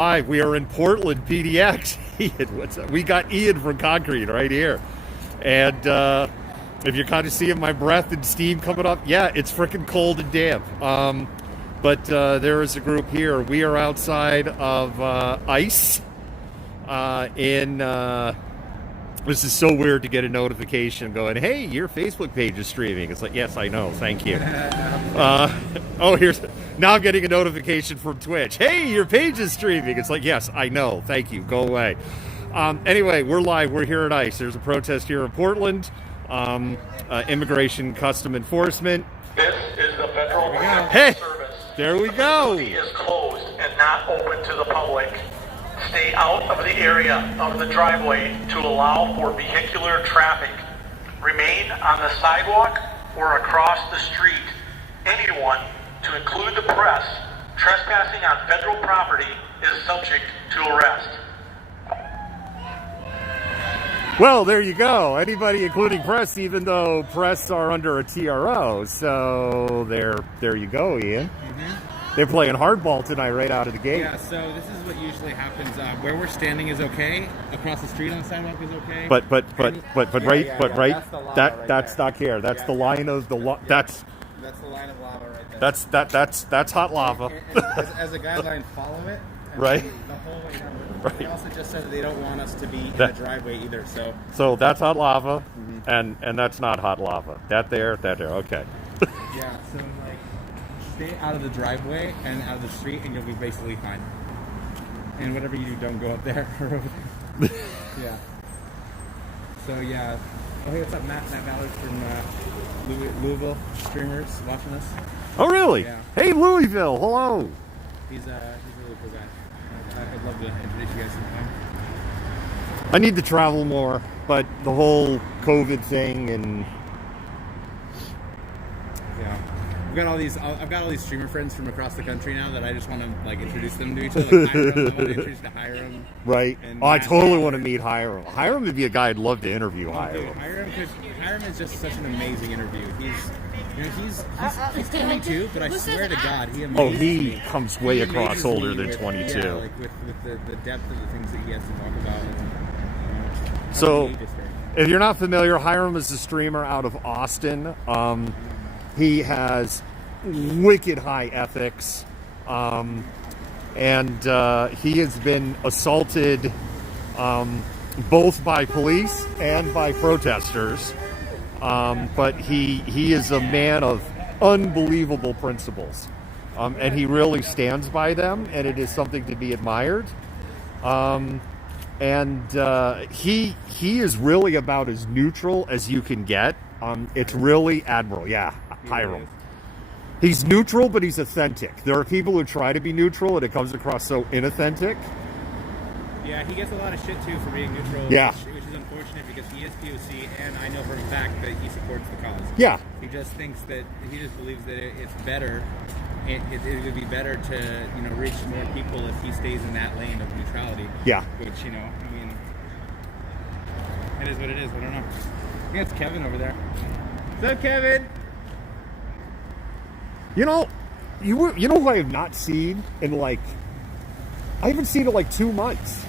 Hi, we are in Portland, PDX. Ian, what's up? We got Ian from Concrete right here. And if you're kind of seeing my breath and steam coming up, yeah, it's freaking cold and damp. But there is a group here. We are outside of ICE this is so weird to get a notification going, hey, your Facebook page is streaming. It's like, yes, I know. Thank you. Now I'm getting a notification from Twitch. Hey, your page is streaming. It's like, yes, I know. Thank you. Go away. Anyway, we're live. We're here at ICE. There's a protest here in Portland. Immigration Custom Enforcement. This is the Federal Hey, Service. there we go. The facility is closed and not open to the public. Stay out of the area of the driveway to allow for vehicular traffic. Remain on the sidewalk or across the street. Anyone, to include the press, trespassing on federal property is subject to arrest. Well, there you go. Anybody, including press, even though press are under a TRO. So there you go, Ian. They're playing hardball tonight right out of the gate. Yeah, so this is what usually happens. Where we're standing is okay. Across the street on the sidewalk is okay. But that's not here. That's the line of the that's the line of lava right there. that's hot lava. And as a guideline, follow it. And Right. The whole way down. Right. They also just said that they don't want us to be in the driveway either. So that's hot lava, and that's not hot lava. That there. Okay. Yeah. So stay out of the driveway and out of the street, and you'll be basically fine. And whatever you do, don't go up there or over there. Yeah. So yeah. Oh, hey, what's up, Matt? Matt Ballard from Louisville streamers watching us. Oh, really? Yeah. Hey, Louisville. Hello. He's a really cool guy. I'd love to introduce you guys sometime. I need to travel more, but the whole COVID thing and yeah. I've got all these streamer friends from across the country now that I just want to introduce them to each other. Like, I want to introduce to Hiram. Right. I totally want to meet Hiram. Hiram would be a guy I'd love to interview. Hiram. Hiram is just such an amazing interview. He's 22, but I swear to God, he comes way across older than 22. Yeah, like with the depth of the things that he has to talk about. So, if you're not familiar, Hiram is a streamer out of Austin. He has wicked high ethics, and he has been assaulted both by police and by protesters. But he is a man of unbelievable principles, and he really stands by them, and it is something to be admired. He is really about as neutral as you can get. It's really admirable. Yeah, Hiram. He's neutral, but he's authentic. There are people who try to be neutral, and it comes across so inauthentic. Yeah, he gets a lot of shit, too, for being neutral. Yeah. Which is unfortunate because he is POC, and I know for a fact that he supports the cause. Yeah. He just believes that it's better. It would be better to, reach more people if he stays in that lane of neutrality. Yeah. Which, it is what it is. I don't know. I think it's Kevin over there. What's up, Kevin? You know who I have not seen in I haven't seen in 2 months.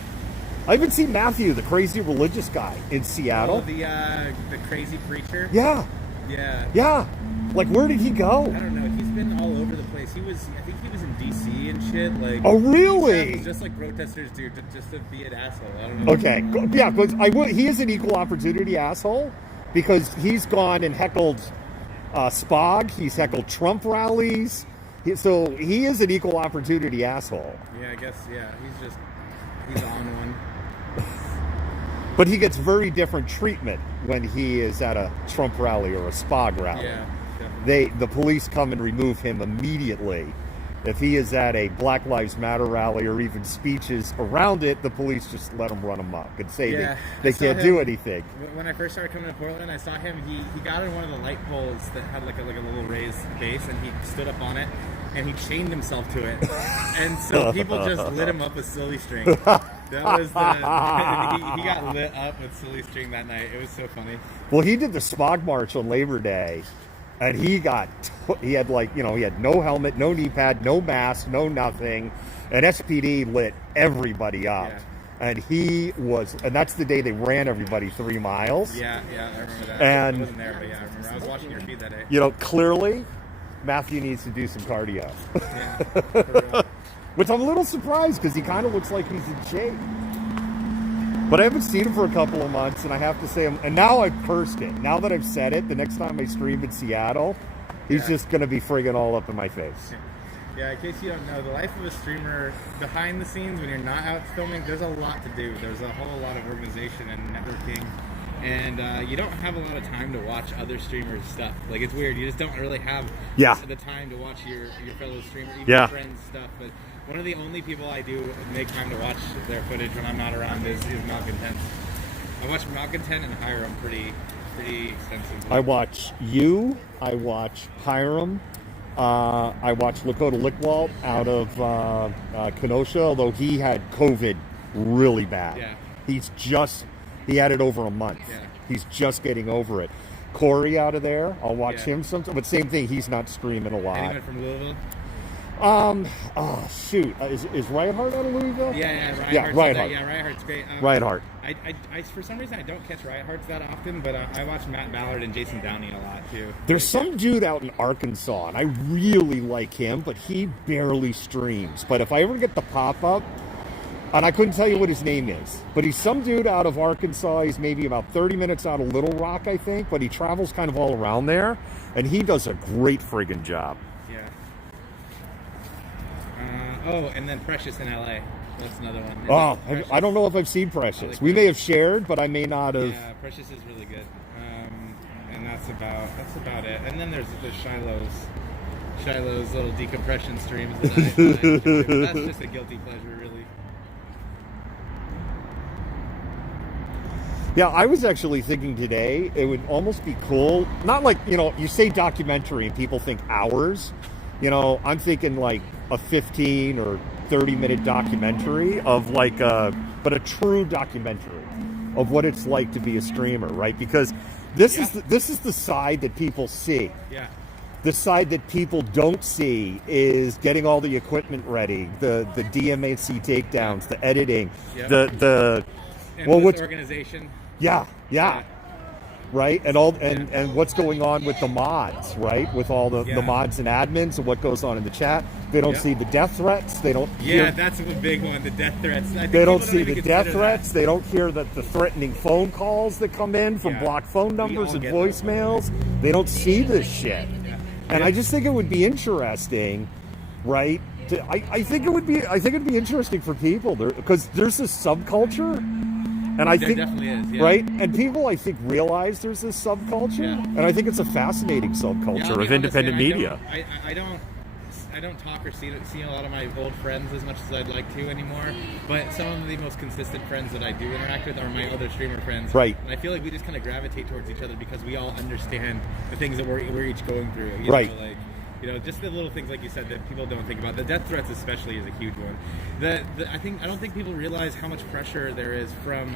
I haven't seen Matthew, the crazy religious guy in Seattle. Oh, the crazy preacher? Yeah. Yeah. Yeah. Where did he go? I don't know. He's been all over the place. I think he was in DC and shit. Oh, really? Just like protesters do, just to be an asshole. I don't know. Okay. Yeah, because he is an equal opportunity asshole because he's gone and heckled Spog. He's heckled Trump rallies. So he is an equal opportunity asshole. Yeah, I guess, yeah. He's on one. But he gets very different treatment when he is at a Trump rally or a Spog rally. Yeah, definitely. The police come and remove him immediately. If he is at a Black Lives Matter rally or even speeches around it, the police just let him run amok and say they can't do anything. When I first started coming to Portland, I saw him. He got on one of the light poles that had like a little raised base, and he stood up on it, and he chained himself to it. And so people just lit him up with silly string. That was he got lit up with silly string that night. It was so funny. Well, he did the Smog March on Labor Day, and he had no helmet, no knee pad, no mask, no nothing. And SPD lit everybody up. Yeah. And that's the day they ran everybody 3 miles. Yeah, I remember that. And I wasn't there, but yeah, I remember. I was watching your feed that day. You know, clearly, Matthew needs to do some cardio. Yeah, for real. Which I'm a little surprised because he kind of looks like he's in shape. But I haven't seen him for a couple of months, and I have to say, and now I've cursed it. Now that I've said it, the next time I stream in Seattle, he's just going to be friggin' all up in my face. Yeah, in case you don't know, the life of a streamer behind the scenes when you're not out filming, there's a lot to do. There's a whole lot of organization and networking, and you don't have a lot of time to watch other streamers' stuff. Like, it's weird. You just don't really have the time to watch your fellow streamers, even your friends' stuff. But one of the only people I do make time to watch their footage when I'm not around is MALCONTENT. I watch MALCONTENT and Hiram pretty extensively. I watch you. I watch Hiram. I watch Lakota Lickwalt out of Kenosha, although he had COVID really bad. Yeah. He had it over a month. Yeah. He's just getting over it. Corey out of there, I'll watch him sometimes, but same thing, he's not streaming a lot. Anyone from Louisville? Is Riot Heart out of Louisville? Yeah, Riot Heart. Yeah, Riot Heart's great. Riot Heart. I for some reason I don't catch Riot Hearts that often, but I watch Matt Ballard and Jason Downey a lot too. There's some dude out in Arkansas, and I really like him, but he barely streams. But if I ever get the pop-up, and I couldn't tell you what his name is, but he's some dude out of Arkansas. He's maybe about 30 minutes out of Little Rock, I think, but he travels kind of all around there, and he does a great friggin' job. Yeah. And then Precious in LA. That's another one. I don't know if I've seen Precious. We may have shared, but I may not have. Yeah, Precious is really good. And that's about it. And then there's Shiloh's little decompression streams that I that's just a guilty pleasure, really. Yeah, I was actually thinking today it would almost be cool. Not like, you say documentary and people think hours. I'm thinking like a 15 or 30-minute documentary of but a true documentary of what it's like to be a streamer, right? Because this is the side that people see. Yeah. The side that people don't see is getting all the equipment ready, the DMAC takedowns, the editing, the organization. Yeah. Right, and what's going on with the mods, right? With all the mods and admins and what goes on in the chat. They don't see the death threats. They don't. That's a big one. The death threats. They don't see the death threats. They don't hear the threatening phone calls that come in from blocked phone numbers and voicemails. They don't see this shit. And I just think it would be interesting, right? I think it'd be interesting for people because there's this subculture. And I think, definitely is, right? And people, I think, realize there's this subculture, and I think it's a fascinating subculture of independent media. I don't talk or see a lot of my old friends as much as I'd like to anymore, but some of the most consistent friends that I do interact with are my other streamer friends. Right. And I feel like we just kind of gravitate towards each other because we all understand the things that we're each going through. Right. Just the little things like you said that people don't think about. The death threats especially is a huge one. I don't think people realize how much pressure there is from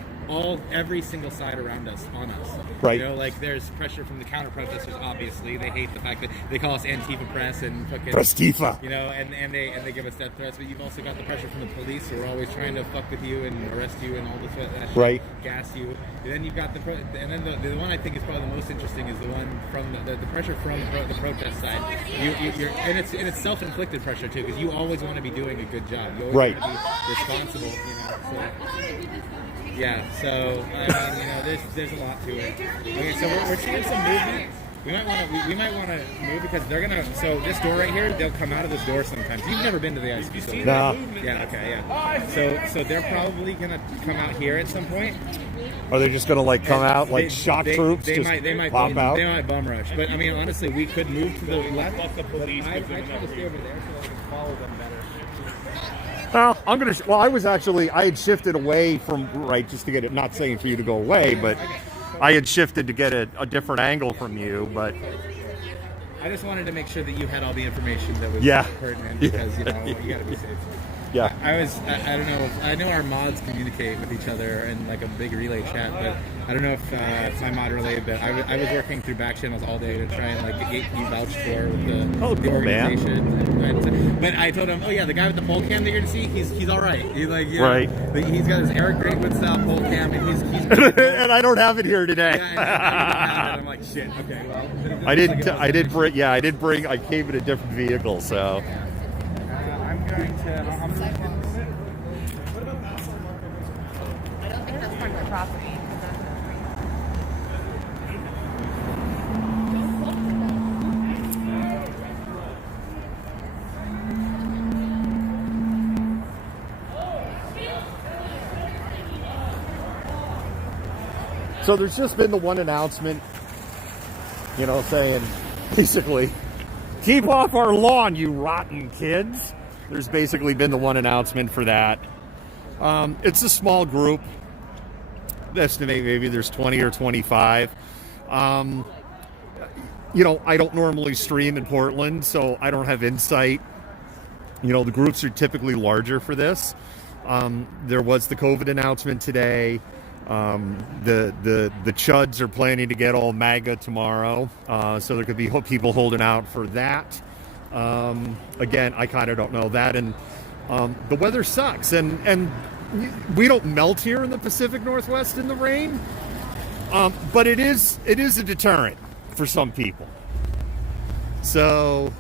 every single side around us on us. Right. There's pressure from the counter protesters. Obviously, they hate the fact that they call us Antifa Press and fucking Prestifa. And they give us death threats. But you've also got the pressure from the police who are always trying to fuck with you and arrest you and all this that shit. Right. Gas you. And then you've got the one I think is probably the most interesting is the one from the pressure from the protest side. And it's self-inflicted pressure too, because you always want to be doing a good job. You always want to be responsible, So there's a lot to it. Okay, so we're seeing some movement. We might want to move because they're gonna. So this door right here, they'll come out of this door sometimes. You've never been to the ISP store. No. Yeah. Okay. Yeah. So they're probably gonna come out here at some point. Are they just gonna come out like shock troops? They might pop out. They might bum rush. But I mean, honestly, we could move to the left. Fuck the police. I try to stay over there so I can follow them better. Well, I had shifted away from just to get it. Not saying for you to go away, but I had shifted to get a different angle from you. But I just wanted to make sure that you had all the information that was pertinent because you gotta be safe. Yeah. I don't know. I know our mods communicate with each other in like a big relay chat, but I don't know if my mod relayed that I was working through back channels all day to try and like get you vouched for with the organization. But I told him, oh yeah, the guy with the pole cam that you're gonna see, he's all right. He's like, yeah, right. He's got his Eric Greatwood style pole cam, and he's and I don't have it here today. Yeah, and I'm like, shit. Okay, well. I did bring. I came in a different vehicle, so. I'm going to. I don't think that's part of the property. So there's just been the one announcement, saying basically, keep off our lawn, you rotten kids. There's basically been the one announcement for that. It's a small group. Estimate maybe there's 20 or 25. I don't normally stream in Portland, so I don't have insight. The groups are typically larger for this. There was the COVID announcement today. The chuds are planning to get all MAGA tomorrow, so there could be people holding out for that. Again, I kind of don't know that, and the weather sucks, and we don't melt here in the Pacific Northwest in the rain, but it is a deterrent for some people. So.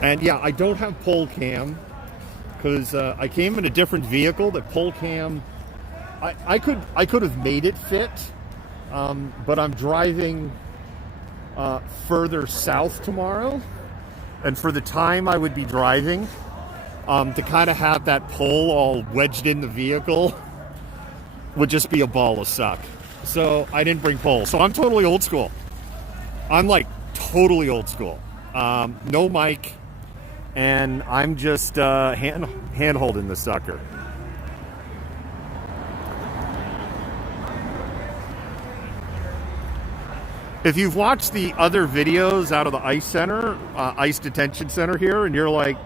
And yeah, I don't have pole cam because I came in a different vehicle. That pole cam, I could have made it fit, but I'm driving further south tomorrow, and for the time I would be driving, to kind of have that pole all wedged in the vehicle would just be a ball of suck. So I didn't bring pole. So I'm totally old school. I'm like totally old school. No mic. And I'm just hand holding the sucker. If you've watched the other videos out of the ICE center, ICE detention center here, and you're like,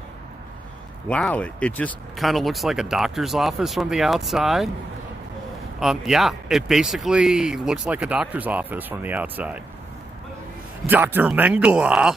wow, it just kind of looks like a doctor's office from the outside. Yeah, it basically looks like a doctor's office from the outside. Dr. Mengele.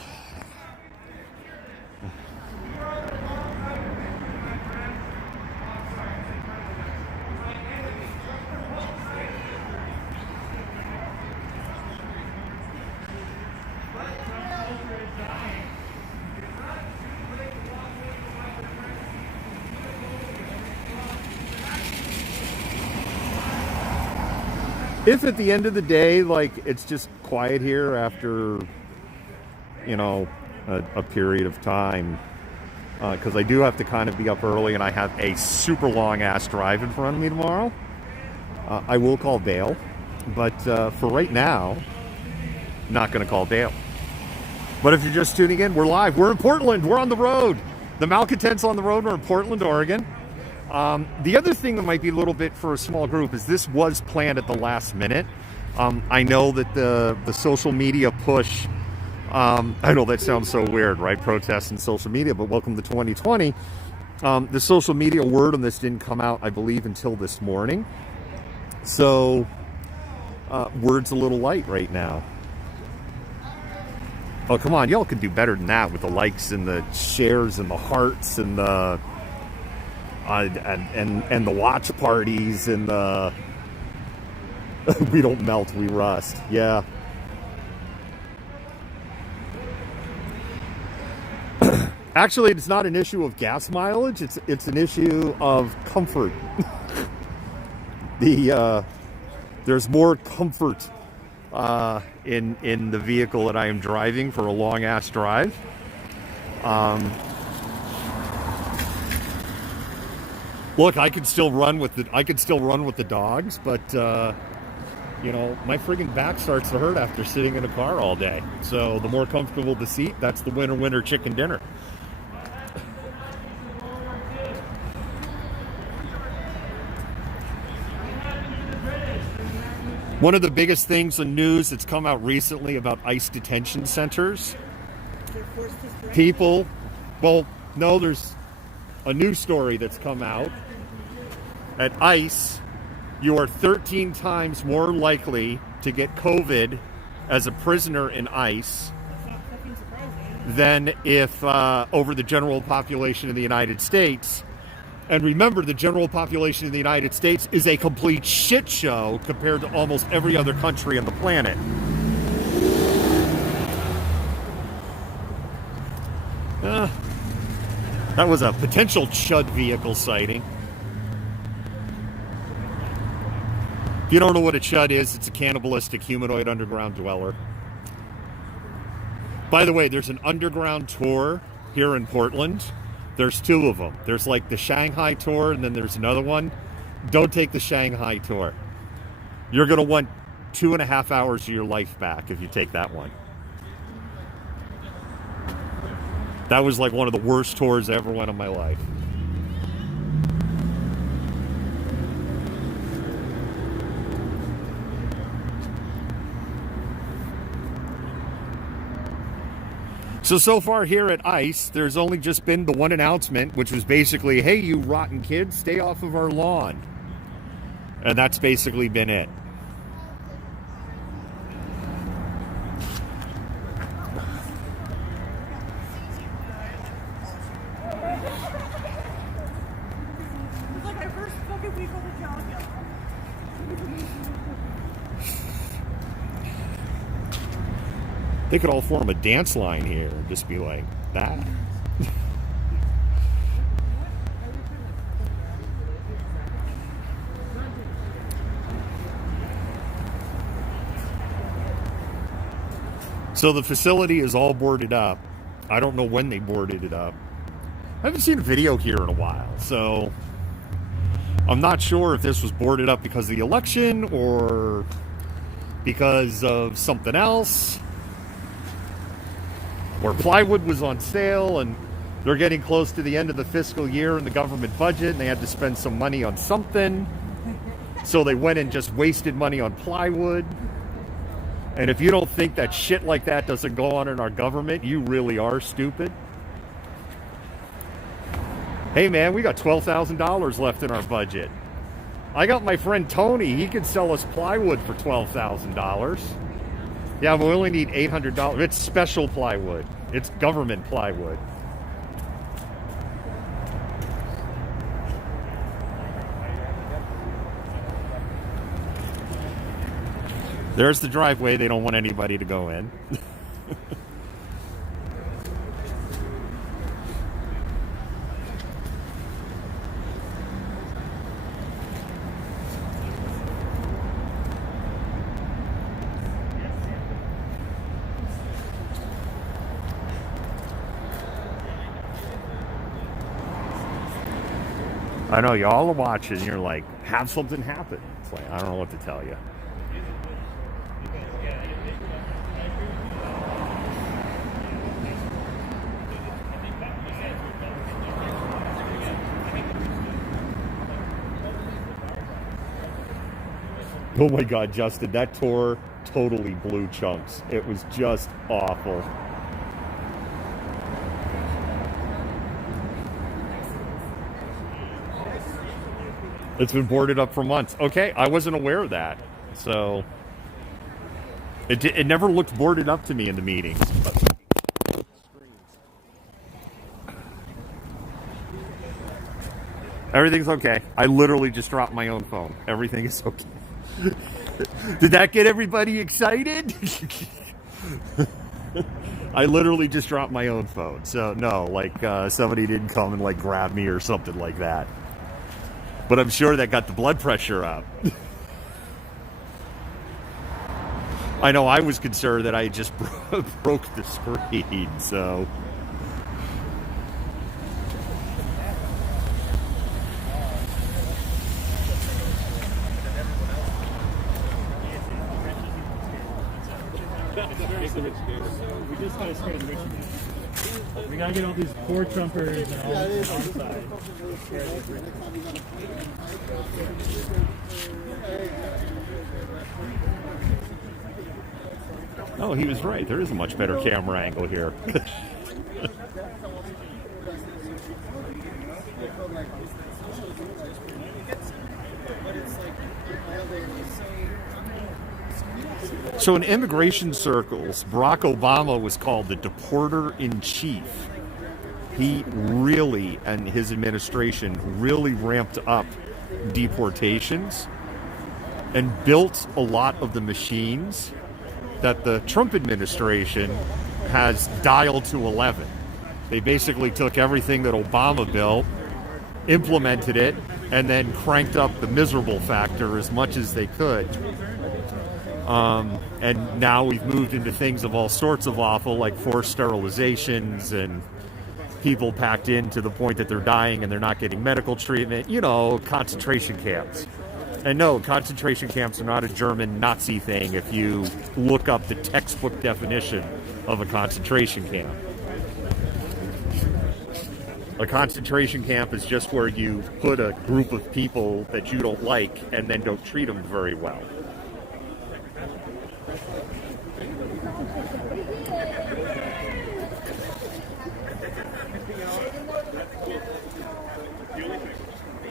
If at the end of the day, like, it's just quiet here after, a period of time, because I do have to kind of be up early and I have a super long ass drive in front of me tomorrow, I will call bail. But for right now, not going to call bail. But if you're just tuning in, we're live. We're in Portland. We're on the road. The Malcontent's on the road. We're in Portland, Oregon. The other thing that might be a little bit for a small group is this was planned at the last minute. I know that the social media push, I know that sounds so weird, right? Protests and social media, but welcome to 2020. The social media word on this didn't come out, I believe, until this morning. So, word's a little light right now. Oh, come on, y'all can do better than that with the likes and the shares and the hearts and the... and the watch parties and the we don't melt, we rust. Yeah. Actually, it's not an issue of gas mileage. It's an issue of comfort. There's more comfort in the vehicle that I am driving for a long ass drive. Look, I could still run with the dogs, but my friggin' back starts to hurt after sitting in a car all day. So the more comfortable the seat, that's the winner chicken dinner. One of the biggest things in news that's come out recently about ICE detention centers. People, well, no, there's a new story that's come out. At ICE, you are 13 times more likely to get COVID as a prisoner in ICE than if over the general population of the United States. And remember, the general population of the United States is a complete shit show compared to almost every other country on the planet. That was a potential Chud vehicle sighting. If you don't know what a Chud is, it's a cannibalistic humanoid underground dweller. By the way, there's an underground tour here in Portland. There's two of them. There's like the Shanghai tour, and then there's another one. Don't take the Shanghai tour. You're going to want 2.5 hours of your life back if you take that one. That was like one of the worst tours I ever went in my life. So far here at ICE, there's only just been the one announcement, which was basically, hey, you rotten kids, stay off of our lawn. And that's basically been it. It's like my first fucking week on the job. They could all form a dance line here and just be like that. So the facility is all boarded up. I don't know when they boarded it up. I haven't seen a video here in a while, so I'm not sure if this was boarded up because of the election or because of something else. Or plywood was on sale and they're getting close to the end of the fiscal year in the government budget and they had to spend some money on something. So they went and just wasted money on plywood. And if you don't think that shit like that doesn't go on in our government, you really are stupid. Hey man, we got $12,000 left in our budget. I got my friend Tony, he could sell us plywood for $12,000. Yeah, but we only need $800. It's special plywood. It's government plywood. There's the driveway. They don't want anybody to go in. I know y'all are watching and you're like, have something happen. It's like, I don't know what to tell you. Oh my God, Justin, that tour totally blew chunks. It was just awful. It's been boarded up for months. Okay, I wasn't aware of that. So, it never looked boarded up to me in the meetings. Everything's okay. I literally just dropped my own phone. Everything is okay. Did that get everybody excited? I literally just dropped my own phone. So, no, like somebody didn't come and like grab me or something like that. But I'm sure that got the blood pressure up. I know I was concerned that I just broke the screen, so. We just got a straight in Michigan. We gotta get all these poor Trumpers and all on side. Oh, he was right. There is a much better camera angle here. So in immigration circles, Barack Obama was called the deporter-in-chief. He really, and his administration, really ramped up deportations and built a lot of the machines that the Trump administration has dialed to 11. They basically took everything that Obama built, implemented it, and then cranked up the miserable factor as much as they could. And now we've moved into things of all sorts of awful, like forced sterilizations and people packed in to the point that they're dying and they're not getting medical treatment. You know, concentration camps. And no, concentration camps are not a German Nazi thing if you look up the textbook definition of a concentration camp. A concentration camp is just where you put a group of people that you don't like and then don't treat them very well.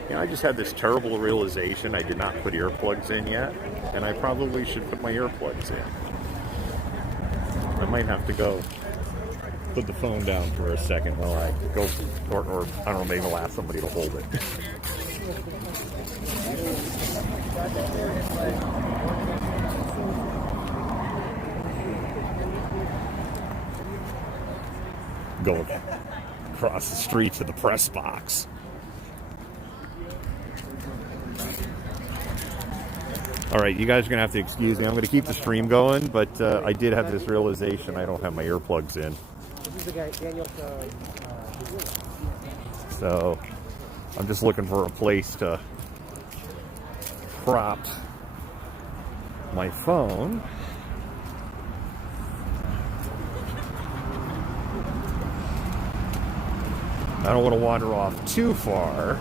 You know, I just had this terrible realization I did not put earplugs in yet, and I probably should put my earplugs in. I might have to go put the phone down for a second while I go, or I don't know, maybe I'll ask somebody to hold it. Go across the street to the press box. All right, you guys are going to have to excuse me. I'm going to keep the stream going, but I did have this realization I don't have my earplugs in. This is the guy, Daniel. So I'm just looking for a place to prop my phone. I don't want to wander off too far.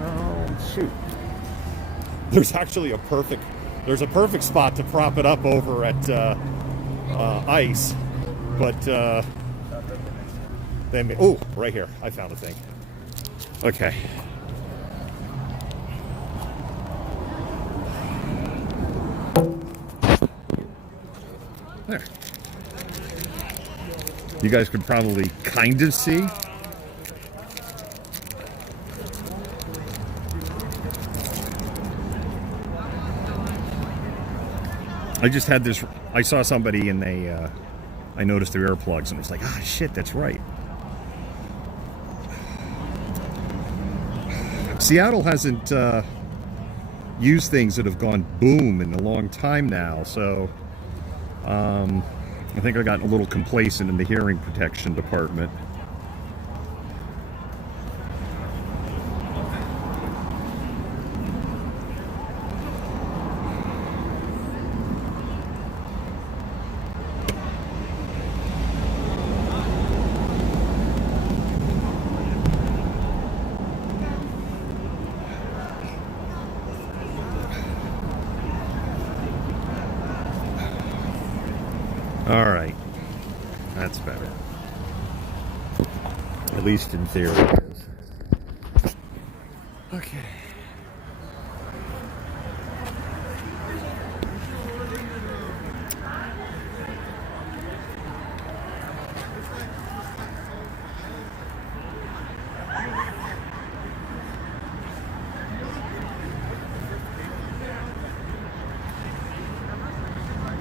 Oh, shoot. There's actually a perfect spot to prop it up over at ice, but then, oh, right here, I found a thing. Okay. There. You guys could probably kind of see. I just had this, I saw somebody and I noticed their earplugs and was like, ah, shit, that's right. Seattle hasn't used things that have gone boom in a long time now, so I think I got a little complacent in the hearing protection department. All right, that's better. At least in theory it is. Okay.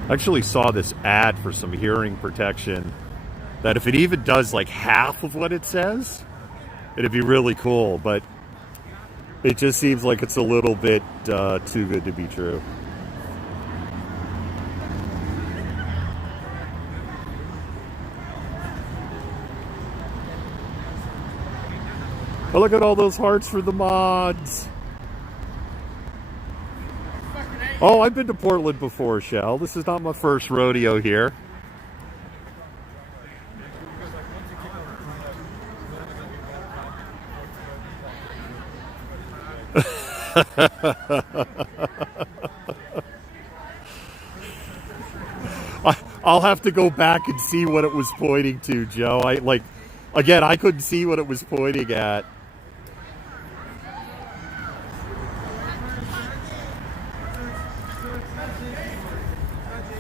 I actually saw this ad for some hearing protection that if it even does like half of what it says, it'd be really cool, but it just seems like it's a little bit too good to be true. Oh, look at all those hearts for the mods. Oh, I've been to Portland before, Shell. This is not my first rodeo here. I'll have to go back and see what it was pointing to, Joe. Again, I couldn't see what it was pointing at.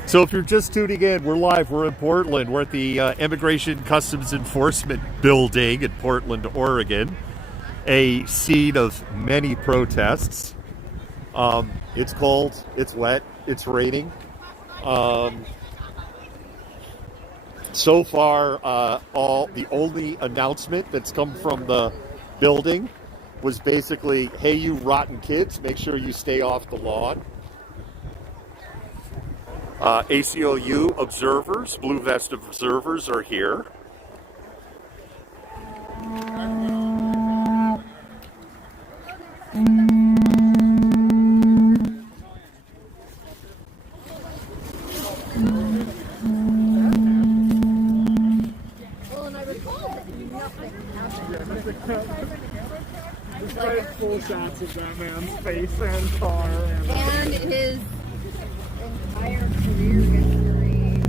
So if you're just tuning in, we're live. We're in Portland. We're at the Immigration Customs Enforcement Building in Portland, Oregon. A scene of many protests. It's cold, it's wet, it's raining. So far, the only announcement that's come from the building was basically, hey, you rotten kids, make sure you stay off the lawn. ACLU observers, blue vest observers are here. Just like full shots of that man's face and car And his entire career history.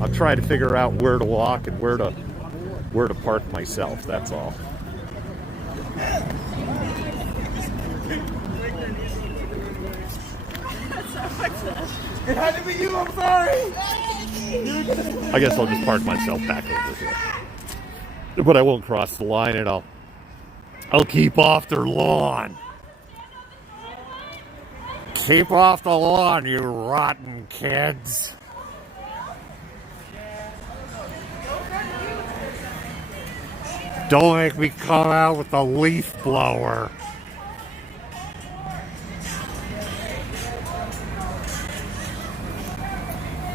I'm trying to figure out where to walk and where to park myself. That's all. It had to be you, I'm sorry! I guess I'll just park myself back over here. But I won't cross the line, and I'll keep off their lawn. Keep off the lawn, you rotten kids. Don't make me come out with a leaf blower.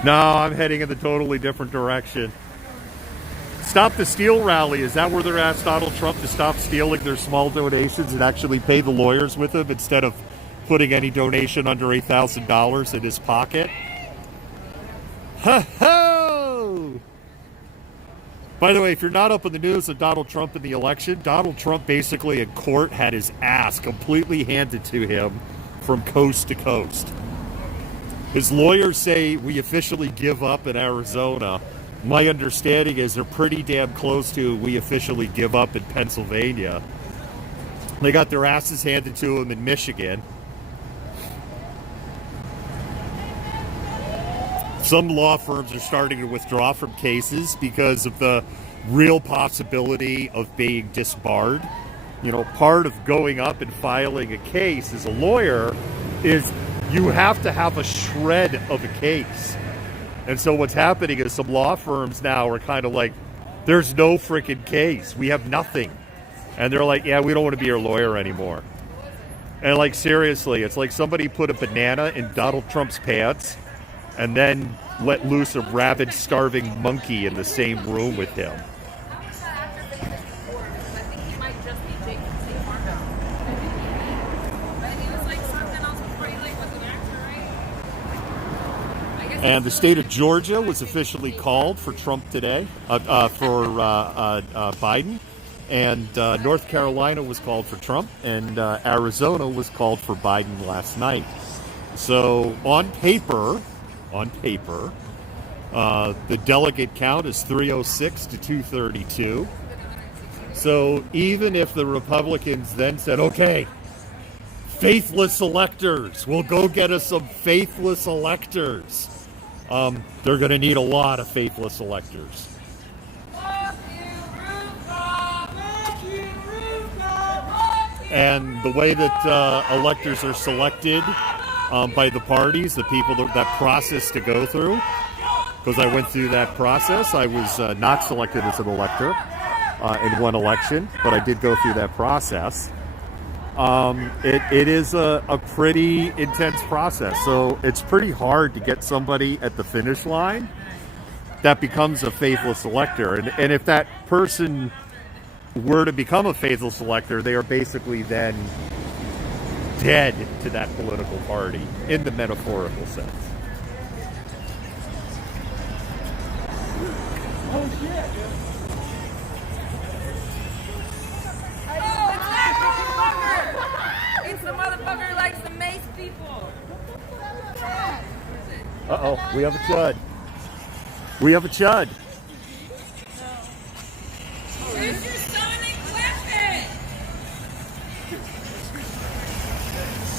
No, I'm heading in the totally different direction. Stop the Steal rally. Is that where they're asked Donald Trump to stop stealing their small donations and actually pay the lawyers with them instead of putting any donation under $8,000 in his pocket? Ho ho! By the way, if you're not up in the news of Donald Trump in the election, Donald Trump basically in court had his ass completely handed to him from coast to coast. His lawyers say we officially give up in Arizona. My understanding is they're pretty damn close to we officially give up in Pennsylvania. They got their asses handed to them in Michigan. Some law firms are starting to withdraw from cases because of the real possibility of being disbarred. You know, part of going up and filing a case as a lawyer is you have to have a shred of a case. And so what's happening is some law firms now are kind of like, there's no freaking case. We have nothing. And they're like, yeah, we don't want to be your lawyer anymore. And like, seriously, it's like somebody put a banana in Donald Trump's pants and then let loose a rabid, starving monkey in the same room with him. And the state of Georgia was officially called for Trump today, for Biden. And North Carolina was called for Trump, and Arizona was called for Biden last night. So on paper, the delegate count is 306 to 232. So even if the Republicans then said, okay, faithless electors, we'll go get us some faithless electors. They're going to need a lot of faithless electors. And the way that electors are selected by the parties, the people that process to go through, because I went through that process. I was not selected as an elector in one election, but I did go through that process. It is a pretty intense process. So it's pretty hard to get somebody at the finish line that becomes a faithless elector. And if that person were to become a faithless elector, they are basically then dead to that political party in the metaphorical sense. Oh shit! It's the motherfucker! Uh-oh, we have a chud. We have a chud. Where's your sonic weapon?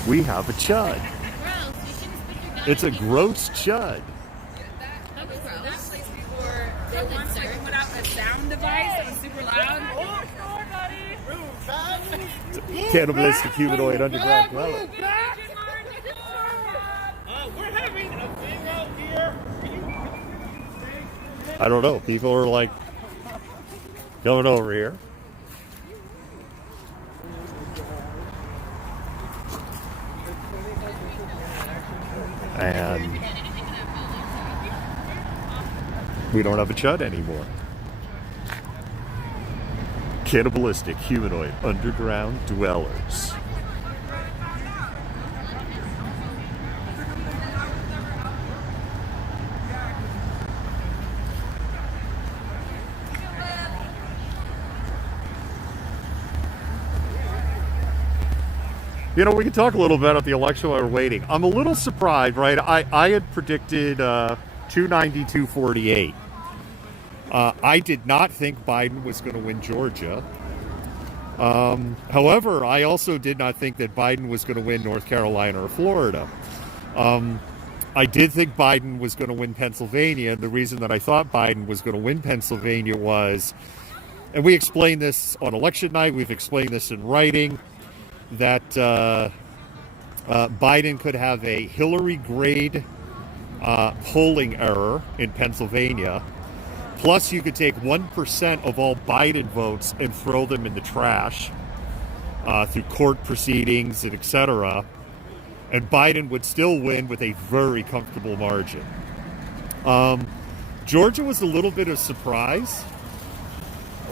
We have a chud. Gross. You shouldn't stick your gun. It's a gross chud. That was gross. That place before they once like put out a sound device that was super loud. Oh, sure, buddy. Cannibalistic humanoid underground dweller. We're having a bingo here. I don't know. People are like coming over here. And we don't have a chud anymore. Cannibalistic humanoid underground dwellers. You know, we can talk a little bit about the election while we're waiting. I'm a little surprised, right? I had predicted 290, 248. I did not think Biden was going to win Georgia. However, I also did not think that Biden was going to win North Carolina or Florida. I did think Biden was going to win Pennsylvania. The reason that I thought Biden was going to win Pennsylvania was, and we explained this on election night, we've explained this in writing, that Biden could have a Hillary grade polling error in Pennsylvania. Plus, you could take 1% of all Biden votes and throw them in the trash through court proceedings and etc. And Biden would still win with a very comfortable margin. Georgia was a little bit of surprise,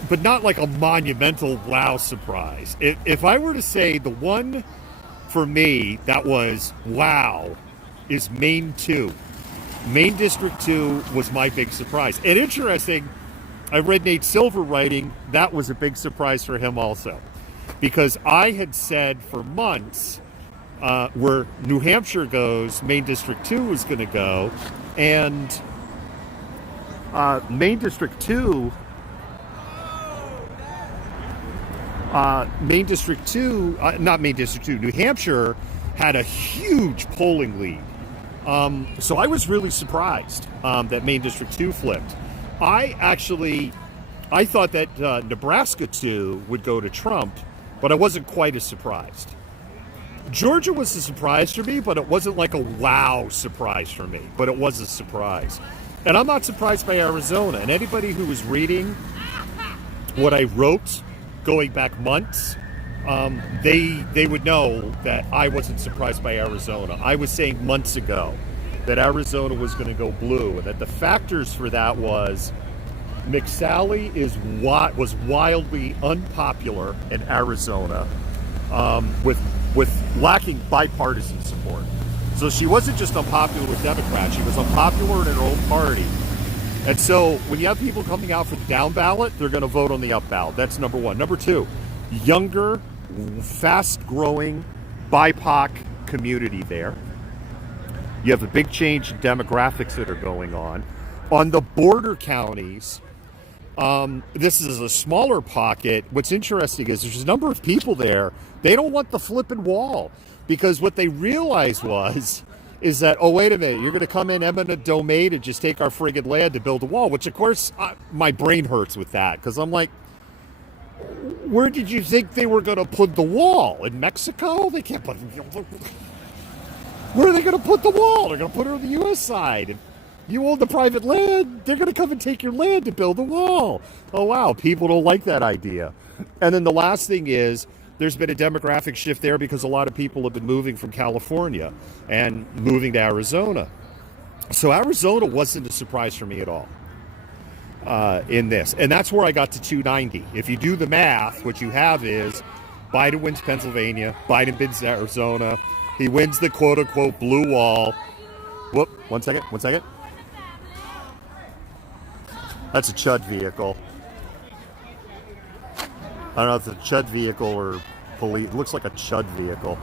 but not like a monumental wow surprise. If I were to say the one for me that was wow is Maine 2. Maine District 2 was my big surprise. And interesting, I read Nate Silver writing, that was a big surprise for him also. Because I had said for months where New Hampshire goes, Maine District 2 was going to go. And Maine District 2... New Hampshire had a huge polling lead. So I was really surprised that Maine District 2 flipped. I thought that Nebraska 2 would go to Trump, but I wasn't quite as surprised. Georgia was a surprise for me, but it wasn't like a wow surprise for me, but it was a surprise. And I'm not surprised by Arizona. And anybody who was reading what I wrote going back months, they would know that I wasn't surprised by Arizona. I was saying months ago that Arizona was going to go blue, and that the factors for that was McSally was wildly unpopular in Arizona, with lacking bipartisan support. So she wasn't just unpopular with Democrats; she was unpopular in her own party. And so when you have people coming out for the down ballot, they're going to vote on the up ballot. That's number one. Number two, younger, fast-growing BIPOC community there. You have a big change in demographics that are going on. On the border counties, this is a smaller pocket. What's interesting is there's a number of people there. They don't want the flipping wall because what they realized is that, oh, wait a minute, you're going to come in eminent domain and just take our friggin' land to build a wall, which, of course, my brain hurts with that because I'm like, where did you think they were going to put the wall? In Mexico? They can't put... Where are they going to put the wall? They're going to put it on the U.S. side. And you own the private land, they're going to come and take your land to build a wall. Oh, wow, people don't like that idea. And then the last thing is, there's been a demographic shift there because a lot of people have been moving from California and moving to Arizona. So Arizona wasn't a surprise for me at all in this. And that's where I got to 290. If you do the math, what you have is Biden wins Pennsylvania, Biden wins Arizona, he wins the quote-unquote blue wall. Whoop, one second. That's a Chud vehicle. I don't know if it's a Chud vehicle or police. It looks like a Chud vehicle.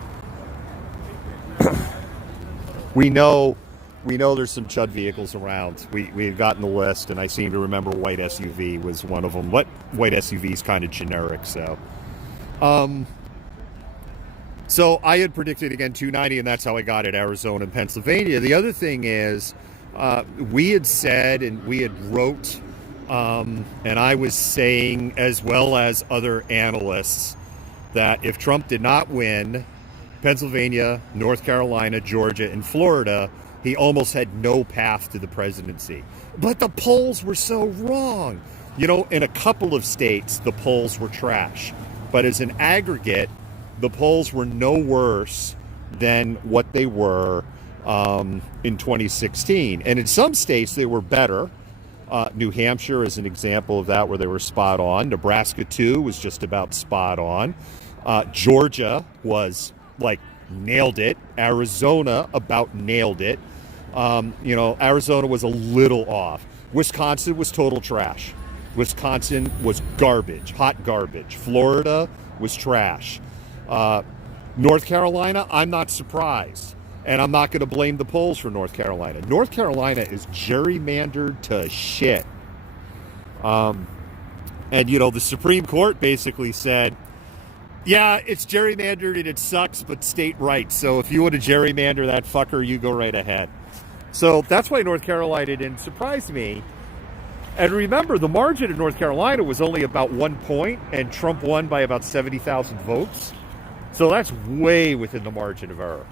We know we know there's some Chud vehicles around. We had gotten the list, and I seem to remember white SUV was one of them. What white SUV is kind of generic, so. So I had predicted again 290, and that's how I got it, Arizona and Pennsylvania. The other thing is, we had said and we had wrote, and I was saying, as well as other analysts, that if Trump did not win Pennsylvania, North Carolina, Georgia, and Florida, he almost had no path to the presidency. But the polls were so wrong. You know, in a couple of states, the polls were trash. But as an aggregate, the polls were no worse than what they were in 2016. And in some states, they were better. New Hampshire is an example of that, where they were spot on. Nebraska, too, was just about spot on. Georgia was, like, nailed it. Arizona about nailed it. Arizona was a little off. Wisconsin was total trash. Wisconsin was garbage, hot garbage. Florida was trash. North Carolina, I'm not surprised. And I'm not going to blame the polls for North Carolina. North Carolina is gerrymandered to shit. And, the Supreme Court basically said, yeah, it's gerrymandered and it sucks, but state rights. So if you want to gerrymander that fucker, you go right ahead. So that's why North Carolina didn't surprise me. And remember, the margin in North Carolina was only about 1 point, and Trump won by about 70,000 votes. So that's way within the margin of error.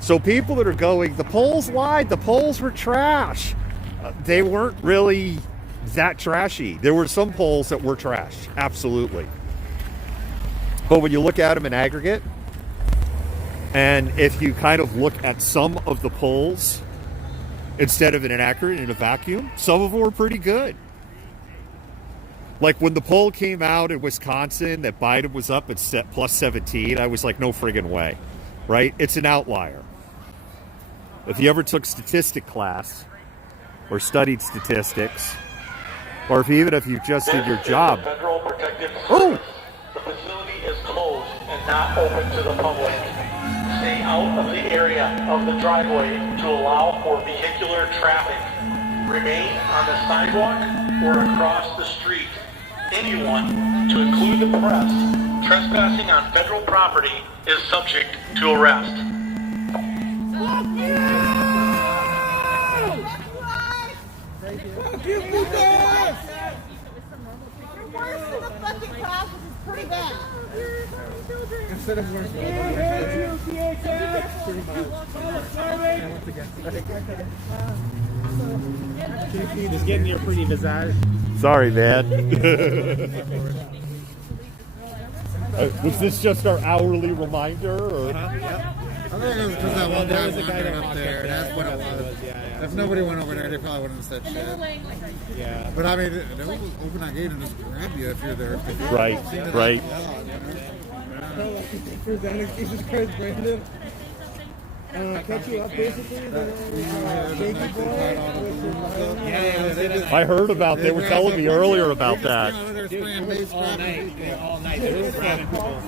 So people that are going, the polls lied, the polls were trash. They weren't really that trashy. There were some polls that were trash, absolutely. But when you look at them in aggregate, and if you kind of look at some of the polls, instead of in an accurate, in a vacuum, some of them were pretty good. Like when the poll came out in Wisconsin that Biden was up at plus 17, I was like, no friggin' way, right? It's an outlier. If you ever took statistic class or studied statistics, or if you just did your job. Federal Protective Oh! Service. The facility is closed and not open to the public. Stay out of the area of the driveway to allow for vehicular traffic. Remain on the sidewalk or across the street. Anyone, to include the press, trespassing on federal property is subject to arrest. Fuck you, Lucas! You're worse than the fucking cops, which is pretty bad. Instead of worse, Just getting your pretty visage. Sorry, man. Was this just our hourly reminder? Or? I think it was because that one guy wandered up there. That's what it was. If nobody went over there, they probably wouldn't have said shit. Yeah. But I mean, they will open that gate and just grab you if you're there. Right, right. Jesus Christ, Brandon. Catch you up basically. I heard about. They were telling me earlier about that. All night. They were grabbing people.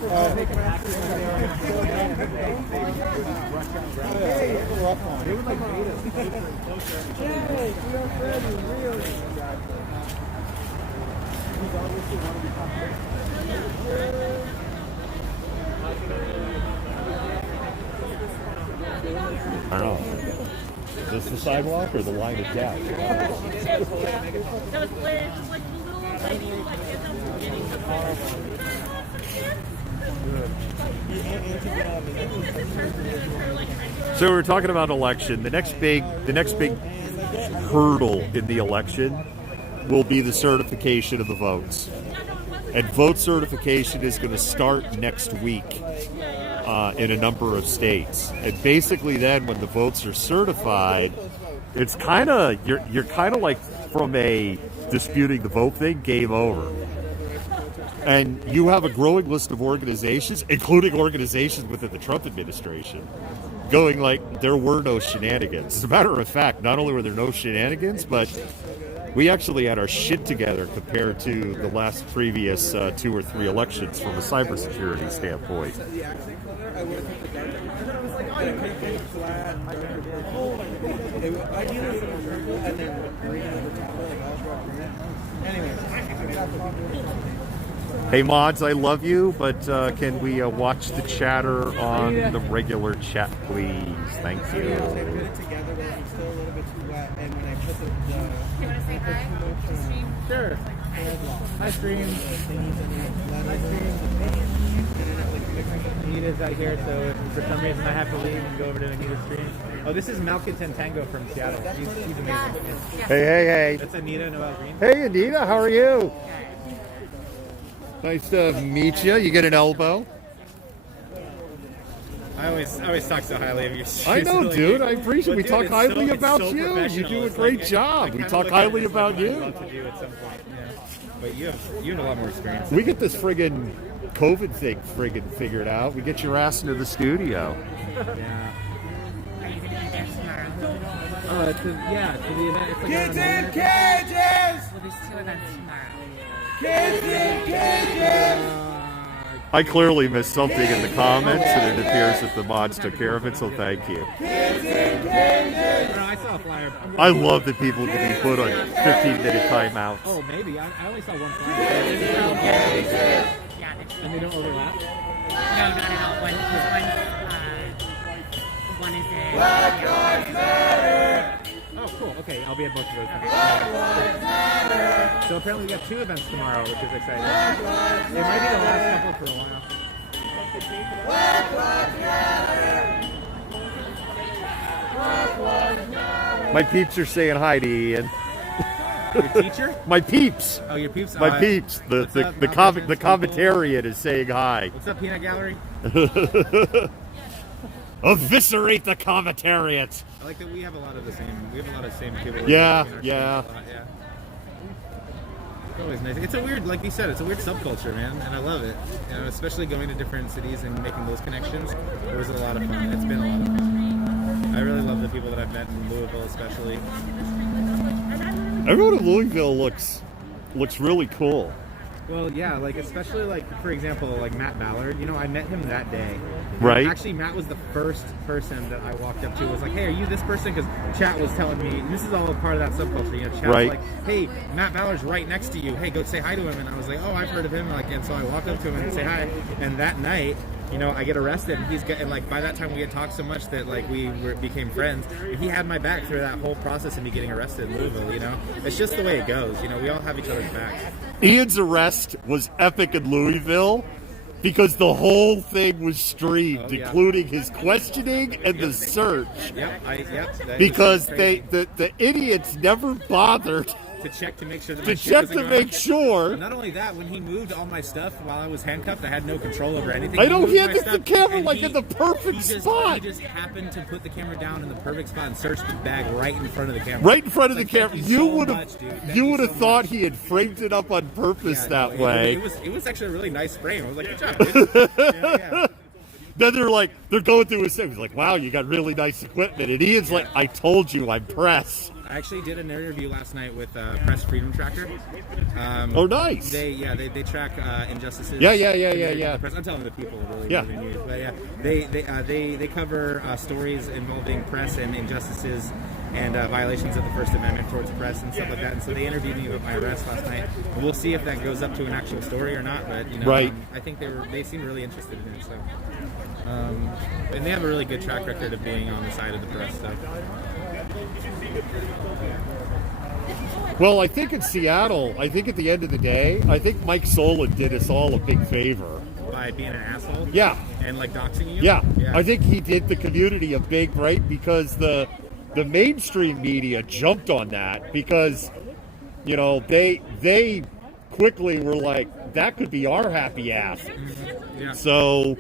I don't know. Is this the sidewalk or the line of death? So we're talking about election. The next big hurdle in the election will be the certification of the votes. And vote certification is going to start next week in a number of states. And basically then when the votes are certified, it's kind of, you're kind of like from a disputing the vote thing, game over. And you have a growing list of organizations, including organizations within the Trump administration, going like there were no shenanigans. As a matter of fact, not only were there no shenanigans, but we actually had our shit together compared to the last previous 2 or 3 elections from a cybersecurity standpoint. Hey mods, I love you, but can we watch the chatter on the regular chat, please? Thank you. I put it together, but it's still a little bit too wet. And when I put the You want to say hi? Stream? sure. Hi, stream. Hi, stream. Anita's out here, so if for some reason I have to leave and go over to Anita's stream. Oh, this is Malcontent Tango from Seattle. He's amazing. Hey. That's Anita Noel Green. Hey, Anita, how are you? Nice to meet you. You get an elbow. I always talk so highly of you. I know, dude. I appreciate. We talk highly about you. You do a great job. We talk highly about you. I'd love to do at some point. Yeah. But you have a lot more experience. We get this friggin' COVID thing figured out. We get your ass into the studio. Yeah. Are you going to be there tomorrow? Oh, to the event. It's like Kids in cages! Well, there's 2 events tomorrow. Kids in cages! I clearly missed something in the comments, and it appears that the mods took care of it, so thank you. Kids in cages! No, I saw a flyer. I love that people can be put on 15-minute timeouts. Oh, maybe. I only saw one flyer. Yeah, there's And they don't overlap? no, not at all. One is in. Black Lives Matter! Oh, cool. Okay, I'll be at both of those things. So apparently we got 2 events tomorrow, which is exciting. It might be the last couple for a while. Black Lives Matter! Black Lives Matter! My peeps are saying hi to Ian. Your teacher? My peeps. Oh, your peeps? My peeps. The commentariat is saying hi. What's up, Peanut Gallery? Eviscerate the commentariat. I like that we have a lot of the same people. Yeah. Yeah. It's always nice. It's a weird, like you said, it's a weird subculture, man, and I love it. You know, especially going to different cities and making those connections. It was a lot of fun. It's been a lot of fun. I really love the people that I've met in Louisville, especially. Everyone in Louisville looks really cool. Well, yeah, like especially like for example, like Matt Ballard. You know, I met him that day. Right. Actually, Matt was the first person that I walked up to. Was like, "Hey, are you this person?" Because chat was telling me this is all a part of that subculture. You know, chat was like, "Hey, Matt Ballard's right next to you. Hey, go say hi to him." And I was like, "Oh, I've heard of him." Like, and so I walked up to him and say hi. And that night, you know, I get arrested, and he's getting like by that time we had talked so much that like became friends. He had my back through that whole process of me getting arrested in Louisville. You know, it's just the way it goes. You know, we all have each other's backs. Ian's arrest was epic in Louisville because the whole thing was streamed, including his questioning and the search. Because the idiots never bothered to check to make sure that make sure. Not only that, when he moved all my stuff while I was handcuffed, I had no control over anything. I know he had the camera like in the perfect spot. He just happened to put the camera down in the perfect spot and search the bag right in front of the camera. Right in front of the camera. You would have thought he had framed it up on purpose that way. It was actually a really nice frame. I was like, good job, dude. Yeah. Then they're going through his thing. He's like, wow, you got really nice equipment. And Ian's like, I told you, I'm press. I actually did an interview last night with Press Freedom Tracker. Oh, nice. They track injustices. Yeah. I'm telling the people really news, but yeah, they cover stories involving press and injustices and violations of the First Amendment towards press and stuff like that. And so they interviewed me about my arrest last night. We'll see if that goes up to an actual story or not. But you know, I think they seemed really interested in it. So, and they have a really good track record of being on the side of the press. So. Well, I think in Seattle, I think at the end of the day, I think Mike Solon did us all a big favor. By being an asshole? Yeah. And like doxing you? Yeah. I think he did the community a big right because the mainstream media jumped on that because, you know, they quickly were like, that could be our happy ass. Mm-hmm. Yeah. So,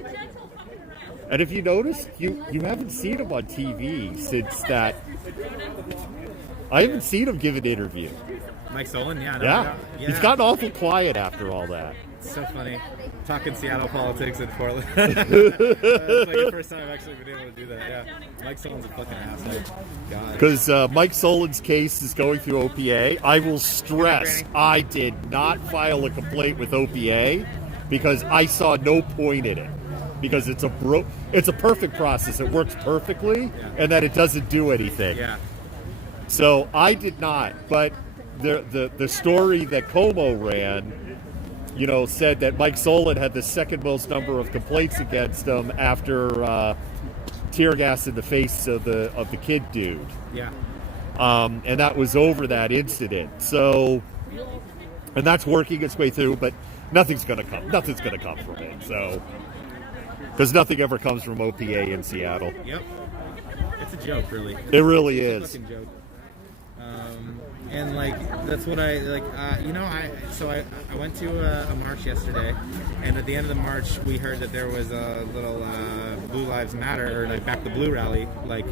and if you notice, you haven't seen him on TV since that. I haven't seen him give an interview. Mike Solon, yeah. He's gotten awful quiet after all that. It's so funny. Talking Seattle politics in Portland. It's like the first time I've actually been able to do that, yeah. Mike Solon's a fucking asshole. God. Because Mike Solon's case is going through OPA. I will stress, I did not file a complaint with OPA because I saw no point in it. because it's a perfect process. It works perfectly, and that it doesn't do anything. Yeah. So I did not, but the story that Como ran, said that Mike Solon had the second most number of complaints against him after tear gas in the face of the kid dude. Yeah. And that was over that incident. So, and that's working its way through, but nothing's going to come. Nothing's going to come from it. So, because nothing ever comes from OPA in Seattle. Yep. It's a joke, really. It really It's is. a fucking joke. And like that's what I like. I went to a march yesterday, and at the end of the march, we heard that there was a little Blue Lives Matter or like Back the Blue rally, like.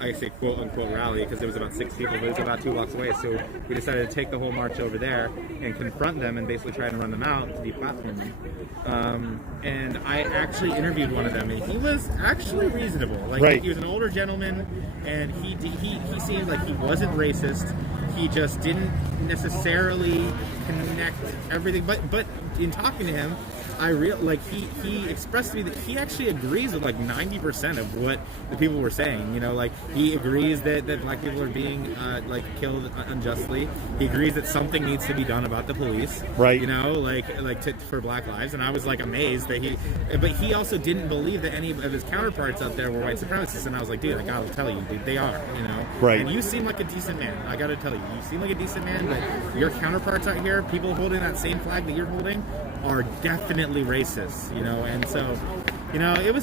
I say quote unquote rally because there was about 6 people, but it was about 2 blocks away. So we decided to take the whole march over there and confront them and basically try to run them out to deplatform them. And I actually interviewed one of them, and he was actually reasonable. Like Right. he was an older gentleman, and he seemed like he wasn't racist. He just didn't necessarily connect everything. But in talking to him, he expressed to me that he actually agrees with like 90% of what the people were saying. Like he agrees that black people are being killed unjustly. He agrees that something needs to be done about the police. Right. For Black lives. And I was like amazed that but he also didn't believe that any of his counterparts out there were white supremacists. And I was like, dude, I gotta tell you, dude, they are. Right. And you seem like a decent man. I gotta tell you, you seem like a decent man. But your counterparts out here, people holding that same flag that you're holding, are definitely racist, and so, it